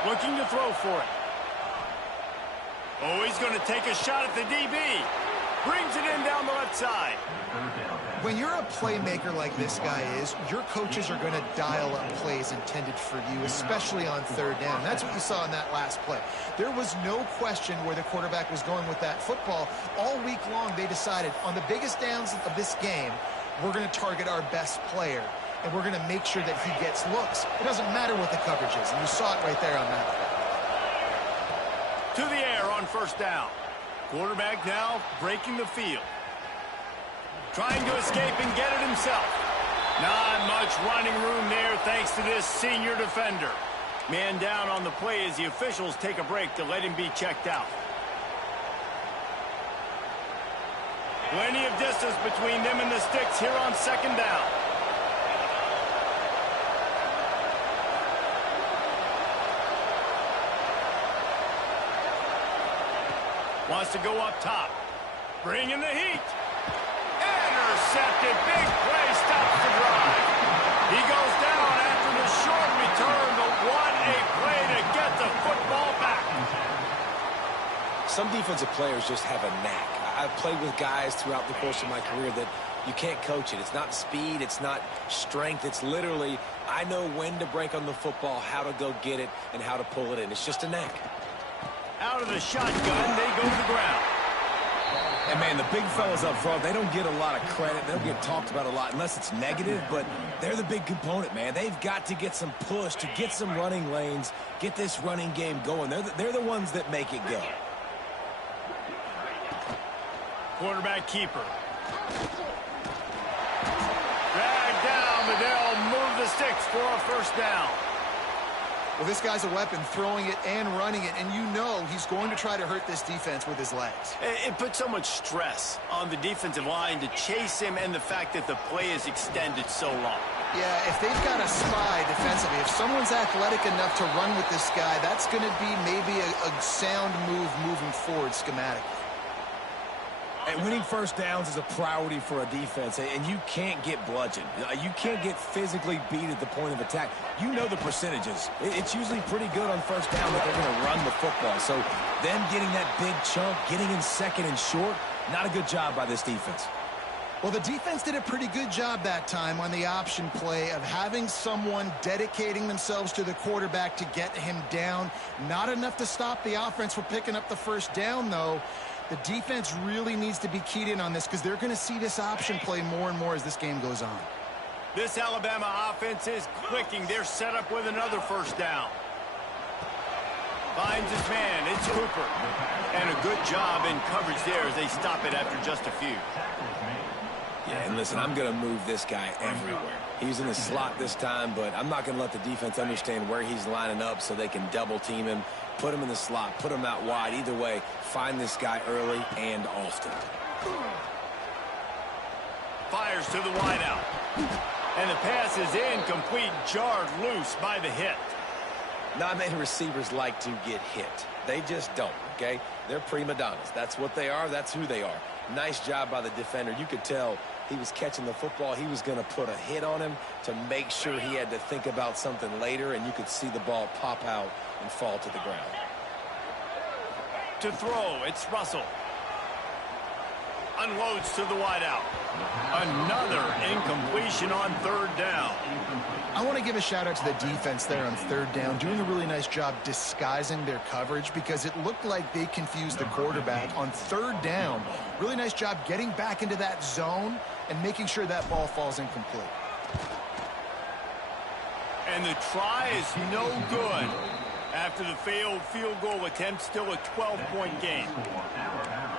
Looking to throw for it. Oh, he's going to take a shot at the DB. Brings it in down the left side. When you're a playmaker like this guy is, your coaches are going to dial up plays intended for you, especially on third down. That's what you saw in that last play. There was no question where the quarterback was going with that football. All week long, they decided on the biggest downs of this game, we're going to target our best player, and we're going to make sure that he gets looks. It doesn't matter what the coverage is, and you saw it right there on that play. to the air on first down. Quarterback now breaking the field. Trying to escape and get it himself. Not much running room there thanks to this senior defender. Man down on the play as the officials take a break to let him be checked out. Plenty of distance between them and the sticks here on second down. Wants to go up top. Bring in the heat. Intercepted. Big play. Stops the drive. He goes down after the short return, but what a play to get the football back. Some defensive players just have a knack. I've played with guys throughout the course of my career that you can't coach it. It's not speed. It's not strength. It's literally, I know when to break on the football, how to go get it, and how to pull it in. It's just a knack. Out of the shotgun, they go to the ground. And, man, the big fellas up front, they don't get a lot of credit. They don't get talked about a lot unless it's negative, but they're the big component, man. They've got to get some push, to get some running lanes, get this running game going. They're the ones that make it go. Quarterback keeper. Dragged down, but they'll move the sticks for a first down. Well, this guy's a weapon, throwing it and running it, and you know he's going to try to hurt this defense with his legs. It puts so much stress on the defensive line to chase him and the fact that the play is extended so long. Yeah, if they've got a spy defensively, if someone's athletic enough to run with this guy, that's going to be maybe a sound move moving forward schematically. And winning first downs is a priority for a defense, and you can't get bludgeoned. You can't get physically beat at the point of attack. You know the percentages. It's usually pretty good on first down that they're going to run the football. So them getting that big chunk, getting in second and short, not a good job by this defense. Well, the defense did a pretty good job that time on the option play of having someone dedicating themselves to the quarterback to get him down. Not enough to stop the offense from picking up the first down, though. The defense really needs to be keyed in on this because they're going to see this option play more and more as this game goes on. This Alabama offense is clicking. They're set up with another first down. Finds his man. It's Cooper. And a good job in coverage there as they stop it after just a few. Yeah, and listen, I'm going to move this guy everywhere. He's in the slot this time, but I'm not going to let the defense understand where he's lining up so they can double team him, put him in the slot, put him out wide. Either way, find this guy early and often. Fires to the wideout. And the pass is incomplete, jarred loose by the hit. Not many receivers like to get hit. They just don't, okay? They're prima donnas. That's what they are. That's who they are. Nice job by the defender. You could tell he was catching the football. He was going to put a hit on him to make sure he had to think about something later, and you could see the ball pop out and fall to the ground. To throw, it's Russell. Unloads to the wideout. Another incompletion on third down. I want to give a shout out to the defense there on third down, doing a really nice job disguising their coverage because it looked like they confused the quarterback on third down. Really nice job getting back into that zone and making sure that ball falls incomplete. And the try is no good. After the failed field goal attempt, still a 12-point game.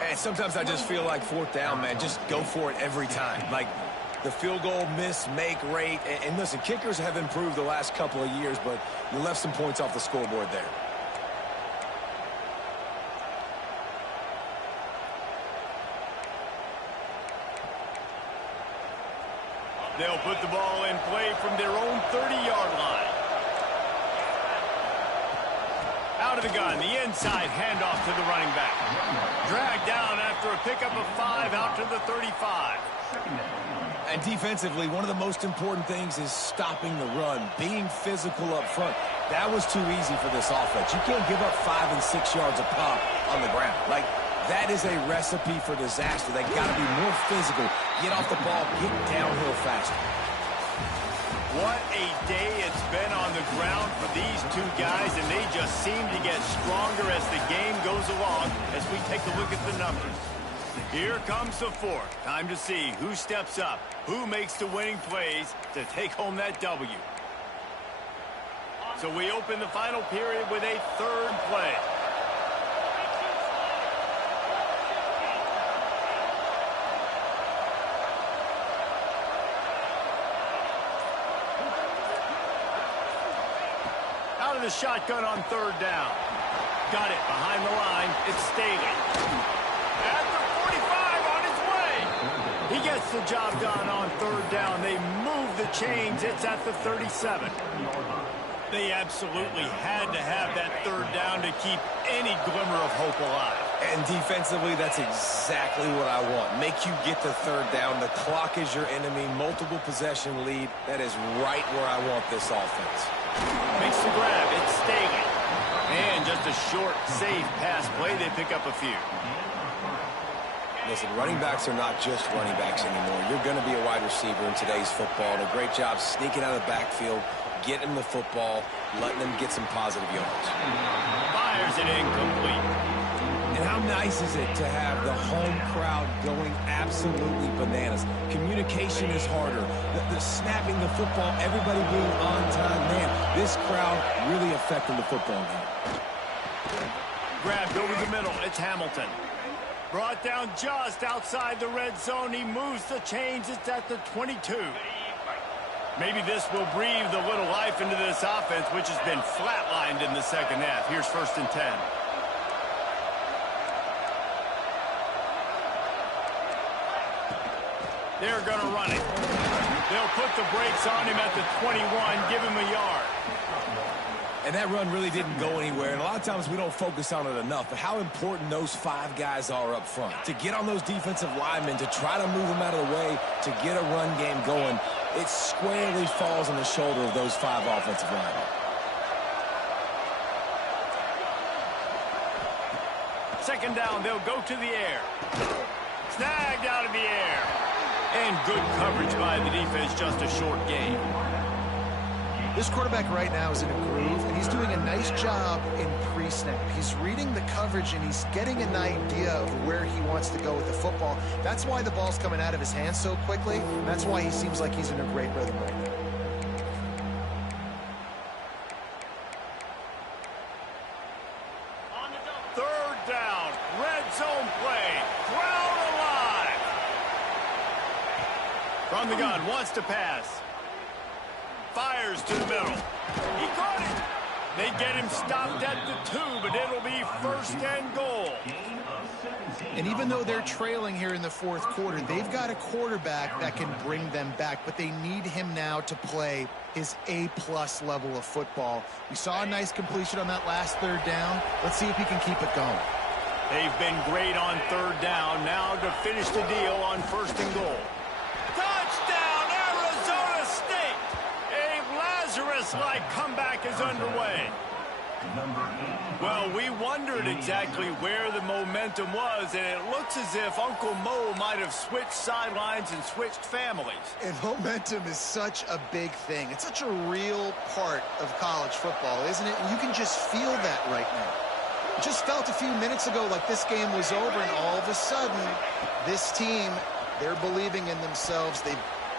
And sometimes I just feel like fourth down, man, just go for it every time. Like the field goal miss-make rate. And listen, kickers have improved the last couple of years, but you left some points off the scoreboard there. They'll put the ball in play from their own 30-yard line. Out of the gun, the inside handoff to the running back. Dragged down after a pickup of 5 out to the 35. And defensively, one of the most important things is stopping the run, being physical up front. That was too easy for this offense. You can't give up 5 and 6 yards a pop on the ground. Like, that is a recipe for disaster. They got to be more physical, get off the ball, get downhill faster. What a day it's been on the ground for these two guys, and they just seem to get stronger as the game goes along as we take a look at the numbers. Here comes the fourth. Time to see who steps up, who makes the winning plays to take home that W. So we open the final period with a third play. the shotgun on third down. Got it behind the line. It's Staley. At the 45 on his way. He gets the job done on third down. They move the chains. It's at the 37. They absolutely had to have that third down to keep any glimmer of hope alive. And defensively, that's exactly what I want. Make you get the third down. The clock is your enemy. Multiple possession lead. That is right where I want this offense. Makes the grab. It's Staley. And just a short, safe pass play. They pick up a few. Listen, running backs are not just running backs anymore. You're going to be a wide receiver in today's football. And a great job sneaking out of the backfield, getting the football, letting them get some positive yards. Fires it incomplete. And how nice is it to have the home crowd going absolutely bananas? Communication is harder. The snapping the football, everybody being on time. Man, this crowd really affecting the football game. Grabbed over the middle. It's Hamilton. Brought down just outside the red zone. He moves the chains. It's at the 22. Maybe this will breathe a little life into this offense, which has been flatlined in the second half. Here's 1st and 10. They're going to run it. They'll put the brakes on him at the 21, give him a yard. And that run really didn't go anywhere. And a lot of times we don't focus on it enough. But how important those 5 guys are up front. To get on those defensive linemen, to try to move them out of the way, to get a run game going, it squarely falls on the shoulder of those 5 offensive linemen. Second down, they'll go to the air. Snagged out of the air. And good coverage by the defense, just a short game. This quarterback right now is in a groove, and he's doing a nice job in pre-snap. He's reading the coverage, and he's getting an idea of where he wants to go with the football. That's why the ball's coming out of his hands so quickly. That's why he seems like he's in a great rhythm right now. Third down, red zone play, crowd alive. From the gun, wants to pass. Fires to the middle. He caught it. They get him stopped at the 2, but it'll be 1st and goal. And even though they're trailing here in the 4th quarter, they've got a quarterback that can bring them back, but they need him now to play his A-plus level of football. We saw a nice completion on that last third down. Let's see if he can keep it going. They've been great on third down. Now to finish the deal on 1st and goal. Touchdown, Arizona State! A Lazarus-like comeback is underway. Well, we wondered exactly where the momentum was, and it looks as if Uncle Mo might have switched sidelines and switched families. And momentum is such a big thing. It's such a real part of college football, isn't it? And you can just feel that right now. It just felt a few minutes ago like this game was over, and all of a sudden, this team, they're believing in themselves. They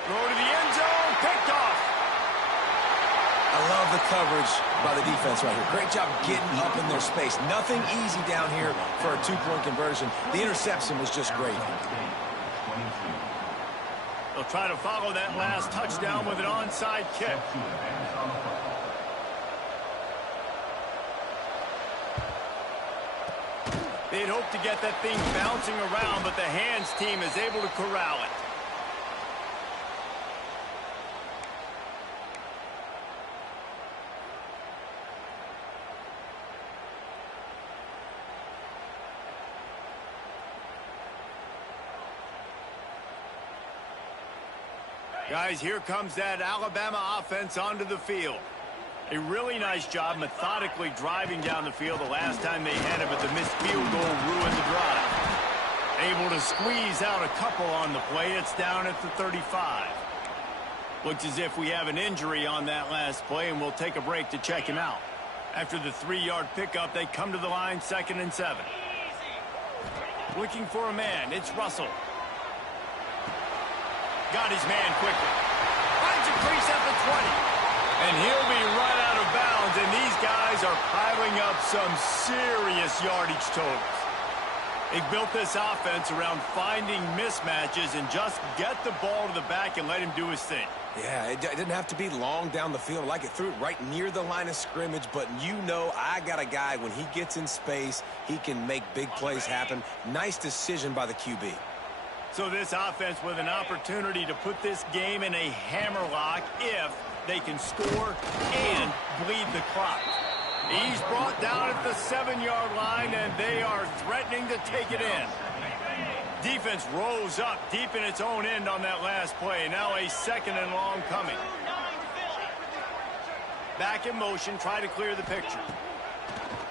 throw to the end zone, picked off. I love the coverage by the defense right here. Great job getting up in their space. Nothing easy down here for a 2-point conversion. The interception was just great. They'll try to follow that last touchdown with an onside kick. They'd hope to get that thing bouncing around, but the hands team is able to corral it. Guys, here comes that Alabama offense onto the field. A really nice job methodically driving down the field the last time they had it, but the missed field goal ruined the drive. Able to squeeze out a couple on the play. It's down at the 35. Looks as if we have an injury on that last play, and we'll take a break to check him out. After the 3-yard pickup, they come to the line, 2nd and 7. Looking for a man. It's Russell. Got his man quickly. Finds a crease at the 20. And he'll be right out of bounds, and these guys are piling up some serious yardage totals. They've built this offense around finding mismatches and just get the ball to the back and let him do his thing. Yeah, it didn't have to be long down the field. Like it threw it right near the line of scrimmage, but you know I got a guy, when he gets in space, he can make big plays happen. Nice decision by the QB. So this offense with an opportunity to put this game in a hammerlock if they can score and bleed the clock. He's brought down at the 7-yard line, and they are threatening to take it in. Defense rose up deep in its own end on that last play. Now a 2nd and long coming. Back in motion, try to clear the picture.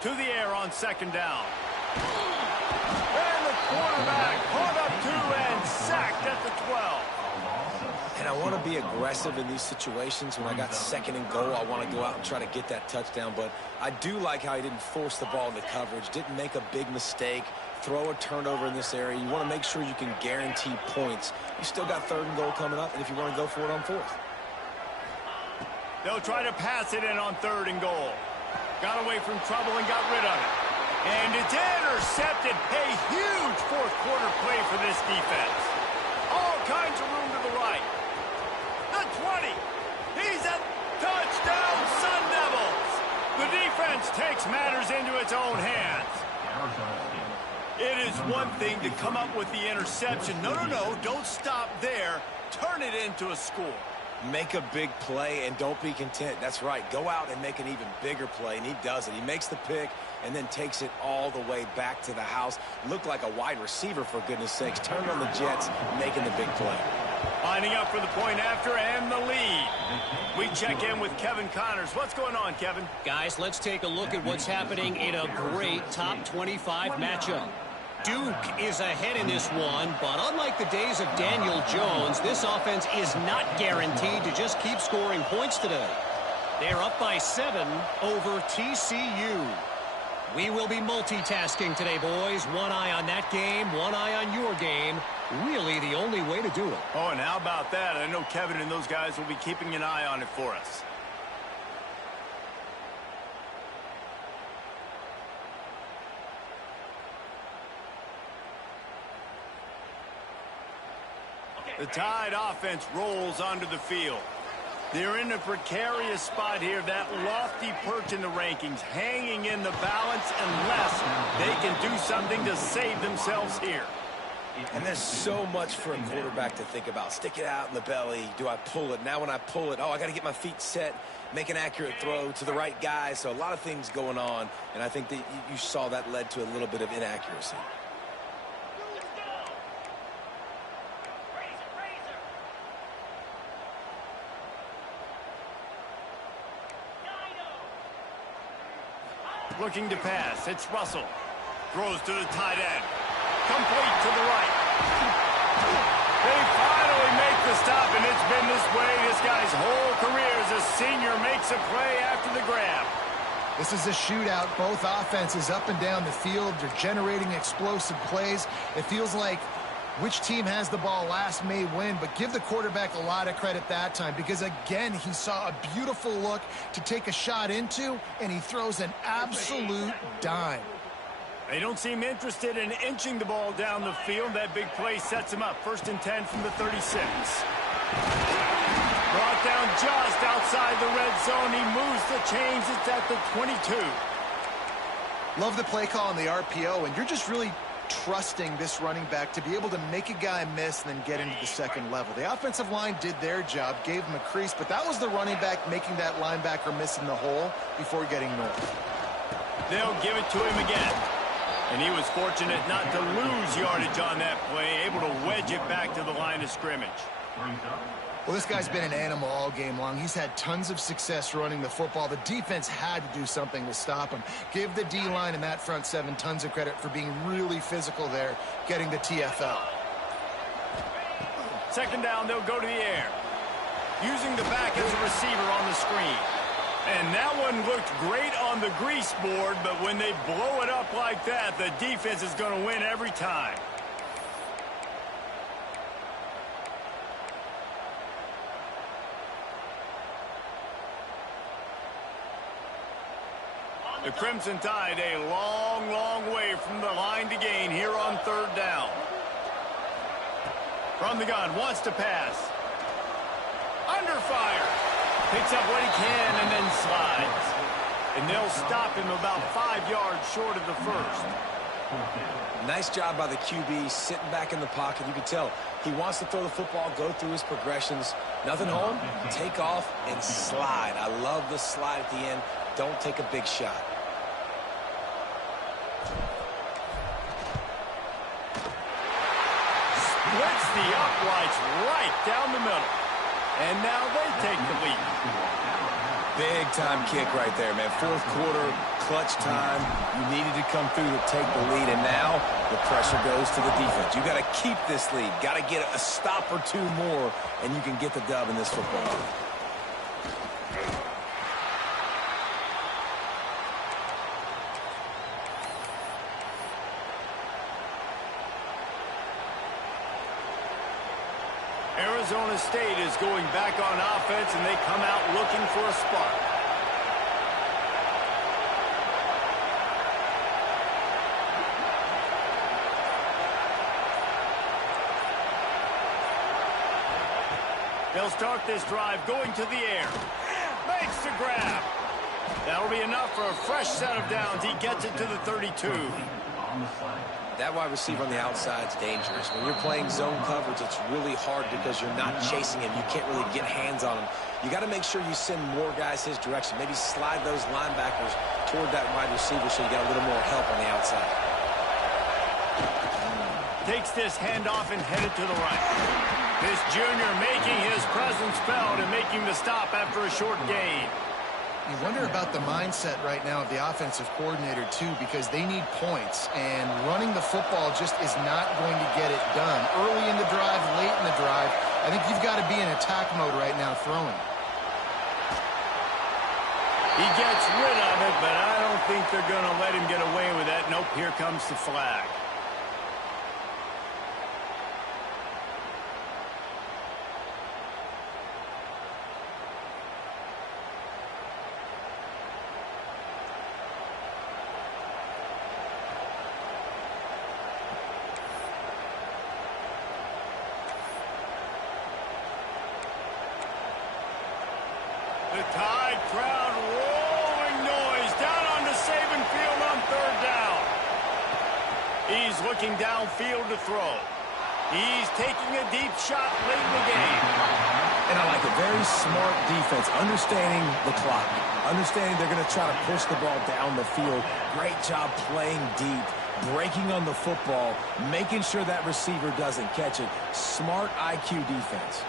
To the air on 2nd down. And the quarterback caught up to and sacked at the 12. And I want to be aggressive in these situations. When I got 2nd and goal, I want to go out and try to get that touchdown. But I do like how he didn't force the ball into coverage, didn't make a big mistake, throw a turnover in this area. You want to make sure you can guarantee points. You still got 3rd and goal coming up, and if you want to go for it on 4th. They'll try to pass it in on 3rd and goal. Got away from trouble and got rid of it. And it's intercepted. A huge 4th quarter play for this defense. All kinds of room to the right. The 20. He's a touchdown, Sun Devils. The defense takes matters into its own hands. It is one thing to come up with the interception. No, don't stop there. Turn it into a score. Make a big play and don't be content. That's right. Go out and make an even bigger play, and he does it. He makes the pick and then takes it all the way back to the house. Looked like a wide receiver, for goodness sakes. Turned on the Jets, making the big play. Lining up for the point after and the lead. We check in with Kevin Connors. What's going on, Kevin? Guys, let's take a look at what's happening in a great top 25 matchup. Duke is ahead in this one, but unlike the days of Daniel Jones, this offense is not guaranteed to just keep scoring points today. They're up by 7 over TCU. We will be multitasking today, boys. One eye on that game, one eye on your game. Really the only way to do it. Oh, and how about that? I know Kevin and those guys will be keeping an eye on it for us. The Tide offense rolls onto the field. They're in a precarious spot here, that lofty perch in the rankings, hanging in the balance unless they can do something to save themselves here. And there's so much for a quarterback to think about. Stick it out in the belly. Do I pull it? Now when I pull it, I got to get my feet set, make an accurate throw to the right guy. So a lot of things going on, and I think that you saw that led to a little bit of inaccuracy. Looking to pass. It's Russell. Throws to the tight end. Complete to the right. They finally make the stop, and it's been this way this guy's whole career as a senior makes a play after the grab. This is a shootout. Both offenses up and down the field. They're generating explosive plays. It feels like which team has the ball last may win, but give the quarterback a lot of credit that time because, again, he saw a beautiful look to take a shot into, and he throws an absolute dime. They don't seem interested in inching the ball down the field. That big play sets him up. 1st and 10 from the 36. Brought down just outside the red zone. He moves the chains. It's at the 22. Love the play call on the RPO, and you're just really trusting this running back to be able to make a guy miss and then get into the second level. The offensive line did their job, gave him a crease, but that was the running back making that linebacker miss in the hole before getting north. They'll give it to him again. And he was fortunate not to lose yardage on that play, able to wedge it back to the line of scrimmage. Well, this guy's been an animal all game long. He's had tons of success running the football. The defense had to do something to stop him. Give the D-line and that front 7 tons of credit for being really physical there, getting the TFL. 2nd down, they'll go to the air. Using the back as a receiver on the screen. And that one looked great on the grease board, but when they blow it up like that, the defense is going to win every time. The Crimson Tide a long, long way from the line to gain here on 3rd down. From the gun, wants to pass. Under fire. Picks up what he can and then slides. And they'll stop him about 5 yards short of the first. Nice job by the QB sitting back in the pocket. You can tell he wants to throw the football, go through his progressions. Nothing home, take off, and slide. I love the slide at the end. Don't take a big shot. Splits the uprights right down the middle. And now they take the lead. Big time kick right there, man. Fourth quarter, clutch time. You needed to come through to take the lead, and now the pressure goes to the defense. You got to keep this lead. Got to get a stop or two more, and you can get the dub in this football game. Arizona State is going back on offense, and they come out looking for a spark. They'll start this drive going to the air. Makes the grab. That'll be enough for a fresh set of downs. He gets it to the 32. That wide receiver on the outside is dangerous. When you're playing zone coverage, it's really hard because you're not chasing him. You can't really get hands on him. You got to make sure you send more guys his direction. Maybe slide those linebackers toward that wide receiver so you got a little more help on the outside. Takes this handoff and headed to the right. This junior making his presence felt and making the stop after a short gain. You wonder about the mindset right now of the offensive coordinator, too, because they need points, and running the football just is not going to get it done. Early in the drive, late in the drive, I think you've got to be in attack mode right now throwing. He gets rid of it, but I don't think they're going to let him get away with that. Nope, here comes the flag. The Tide crowd rolling noise down onto Saban Field on third down. He's looking downfield to throw. He's taking a deep shot late in the game. And I like it. Very smart defense, understanding the clock, understanding they're going to try to push the ball down the field. Great job playing deep, breaking on the football, making sure that receiver doesn't catch it. Smart IQ defense.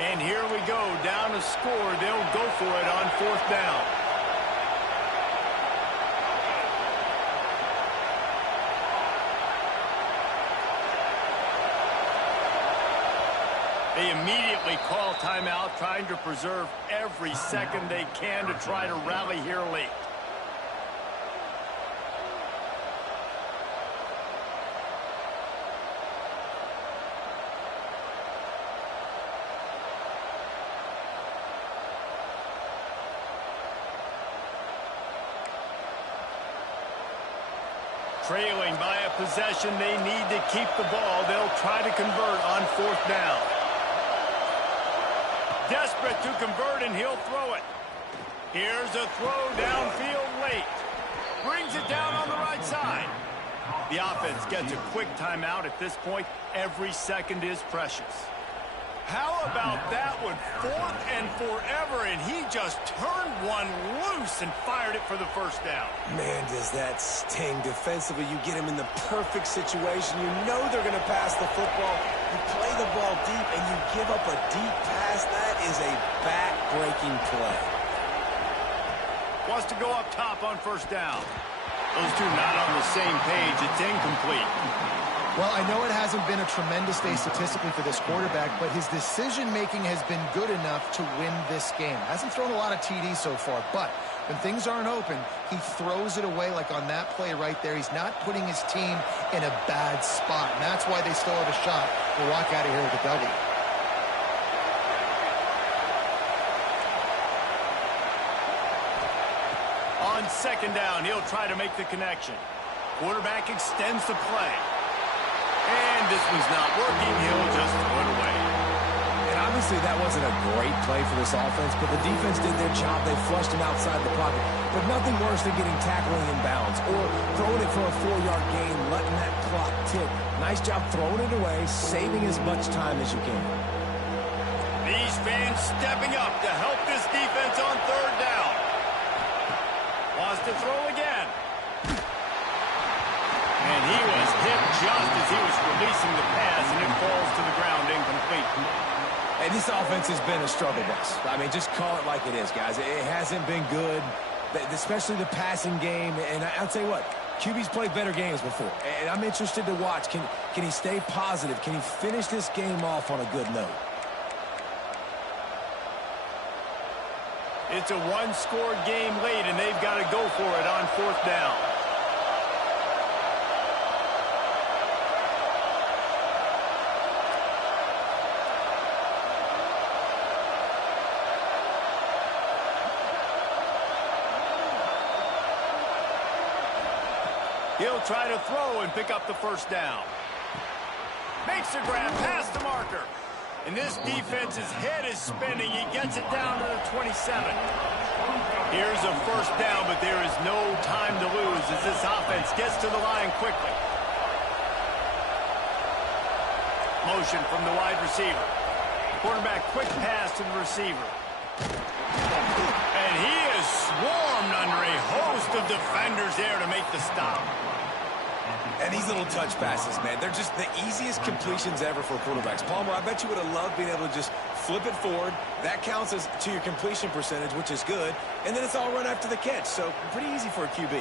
And here we go, down a score. They'll go for it on fourth down. They immediately call timeout, trying to preserve every second they can to try to rally here late. Trailing by a possession, they need to keep the ball. They'll try to convert on fourth down. Desperate to convert, and he'll throw it. Here's a throw downfield late. Brings it down on the right side. The offense gets a quick timeout at this point. Every second is precious. How about that one? Fourth and forever, and he just turned one loose and fired it for the first down. Man, does that sting defensively. You get him in the perfect situation. You know they're going to pass the football. You play the ball deep, and you give up a deep pass. That is a back-breaking play. Wants to go up top on first down. Those two not on the same page. It's incomplete. Well, I know it hasn't been a tremendous day statistically for this quarterback, but his decision-making has been good enough to win this game. Hasn't thrown a lot of TDs so far, but when things aren't open, he throws it away like on that play right there. He's not putting his team in a bad spot, and that's why they still have a shot to walk out of here with a W. On second down, he'll try to make the connection. Quarterback extends the play. And this one's not working. He'll just throw it away. And obviously that wasn't a great play for this offense, but the defense did their job. They flushed him outside the pocket. But nothing worse than getting tackling in bounds or throwing it for a 4-yard gain, letting that clock tick. Nice job throwing it away, saving as much time as you can. These fans stepping up to help this defense on third down. Wants to throw again. And he was hit just as he was releasing the pass, and it falls to the ground incomplete. And this offense has been a struggle bus. I mean, just call it like it is, guys. It hasn't been good, especially the passing game. And I'll tell you what, QB's played better games before. And I'm interested to watch. Can he stay positive? Can he finish this game off on a good note? It's a one-score game late, and they've got to go for it on fourth down. He'll try to throw and pick up the first down. Makes a grab past the marker. And this defense's head is spinning. He gets it down to the 27. Here's a first down, but there is no time to lose as this offense gets to the line quickly. Motion from the wide receiver. Quarterback quick pass to the receiver. And he is swarmed under a host of defenders there to make the stop. And these little touch passes, man, they're just the easiest completions ever for quarterbacks. Palmer, I bet you would have loved being able to just flip it forward. That counts as to your completion percentage, which is good. And then it's all run after the catch. So pretty easy for a QB.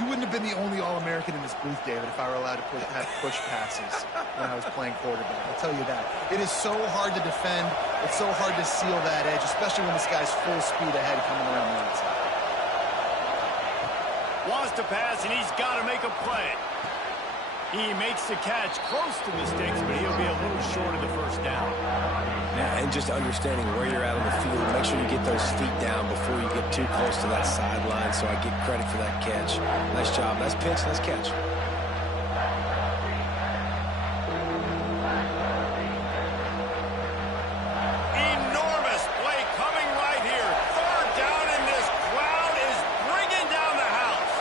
You wouldn't have been the only All-American in this booth, David, if I were allowed to have push passes when I was playing quarterback. I'll tell you that. It is so hard to defend. It's so hard to seal that edge, especially when this guy's full speed ahead coming around the outside. Wants to pass, and he's got to make a play. He makes the catch close to the sticks, but he'll be a little short of the first down. Yeah, and just understanding where you're at on the field, make sure you get those feet down before you get too close to that sideline, so I get credit for that catch. Nice job. Nice pitch. Nice catch. Enormous play coming right here. Third down, and this crowd is bringing down the house.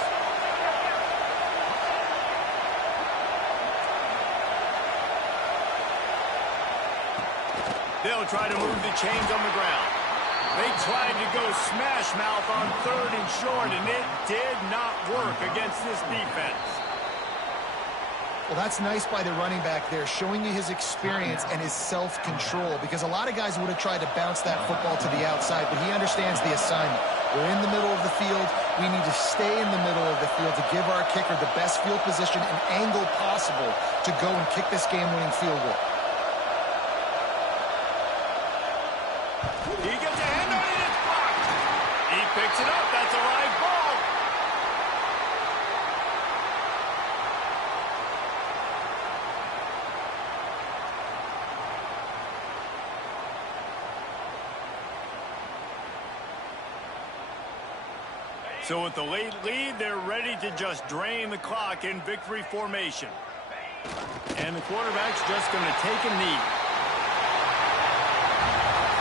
They'll try to move the chains on the ground. They tried to go smash mouth on third and short, and it did not work against this defense. Well, that's nice by the running back there, showing you his experience and his self-control, because a lot of guys would have tried to bounce that football to the outside, but he understands the assignment. We're in the middle of the field. We need to stay in the middle of the field to give our kicker the best field position and angle possible to go and kick this game-winning field goal. He gets a hand on it, it's blocked. He picks it up, that's a live ball. So with the late lead, they're ready to just drain the clock in victory formation. And the quarterback's just going to take a knee.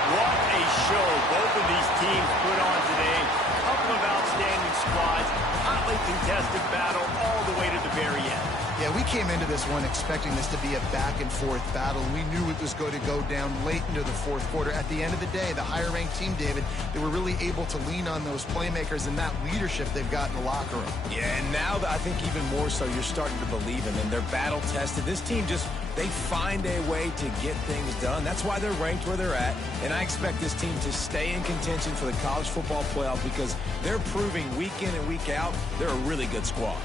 What a show both of these teams put on today. Couple of outstanding squads, hotly contested battle all the way to the very end. Yeah, we came into this one expecting this to be a back-and-forth battle. We knew it was going to go down late into the fourth quarter. At the end of the day, the higher-ranked team, David, they were really able to lean on those playmakers and that leadership they've got in the locker room. Yeah, and now I think even more so, you're starting to believe in them. They're battle-tested. This team just, they find a way to get things done. That's why they're ranked where they're at. And I expect this team to stay in contention for the college football playoff because they're proving week in and week out they're a really good squad.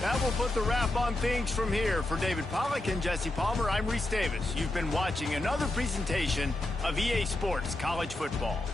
That will put the wrap on things from here. For David Pollack and Jesse Palmer, I'm Reese Davis. You've been watching another presentation of EA Sports College Football.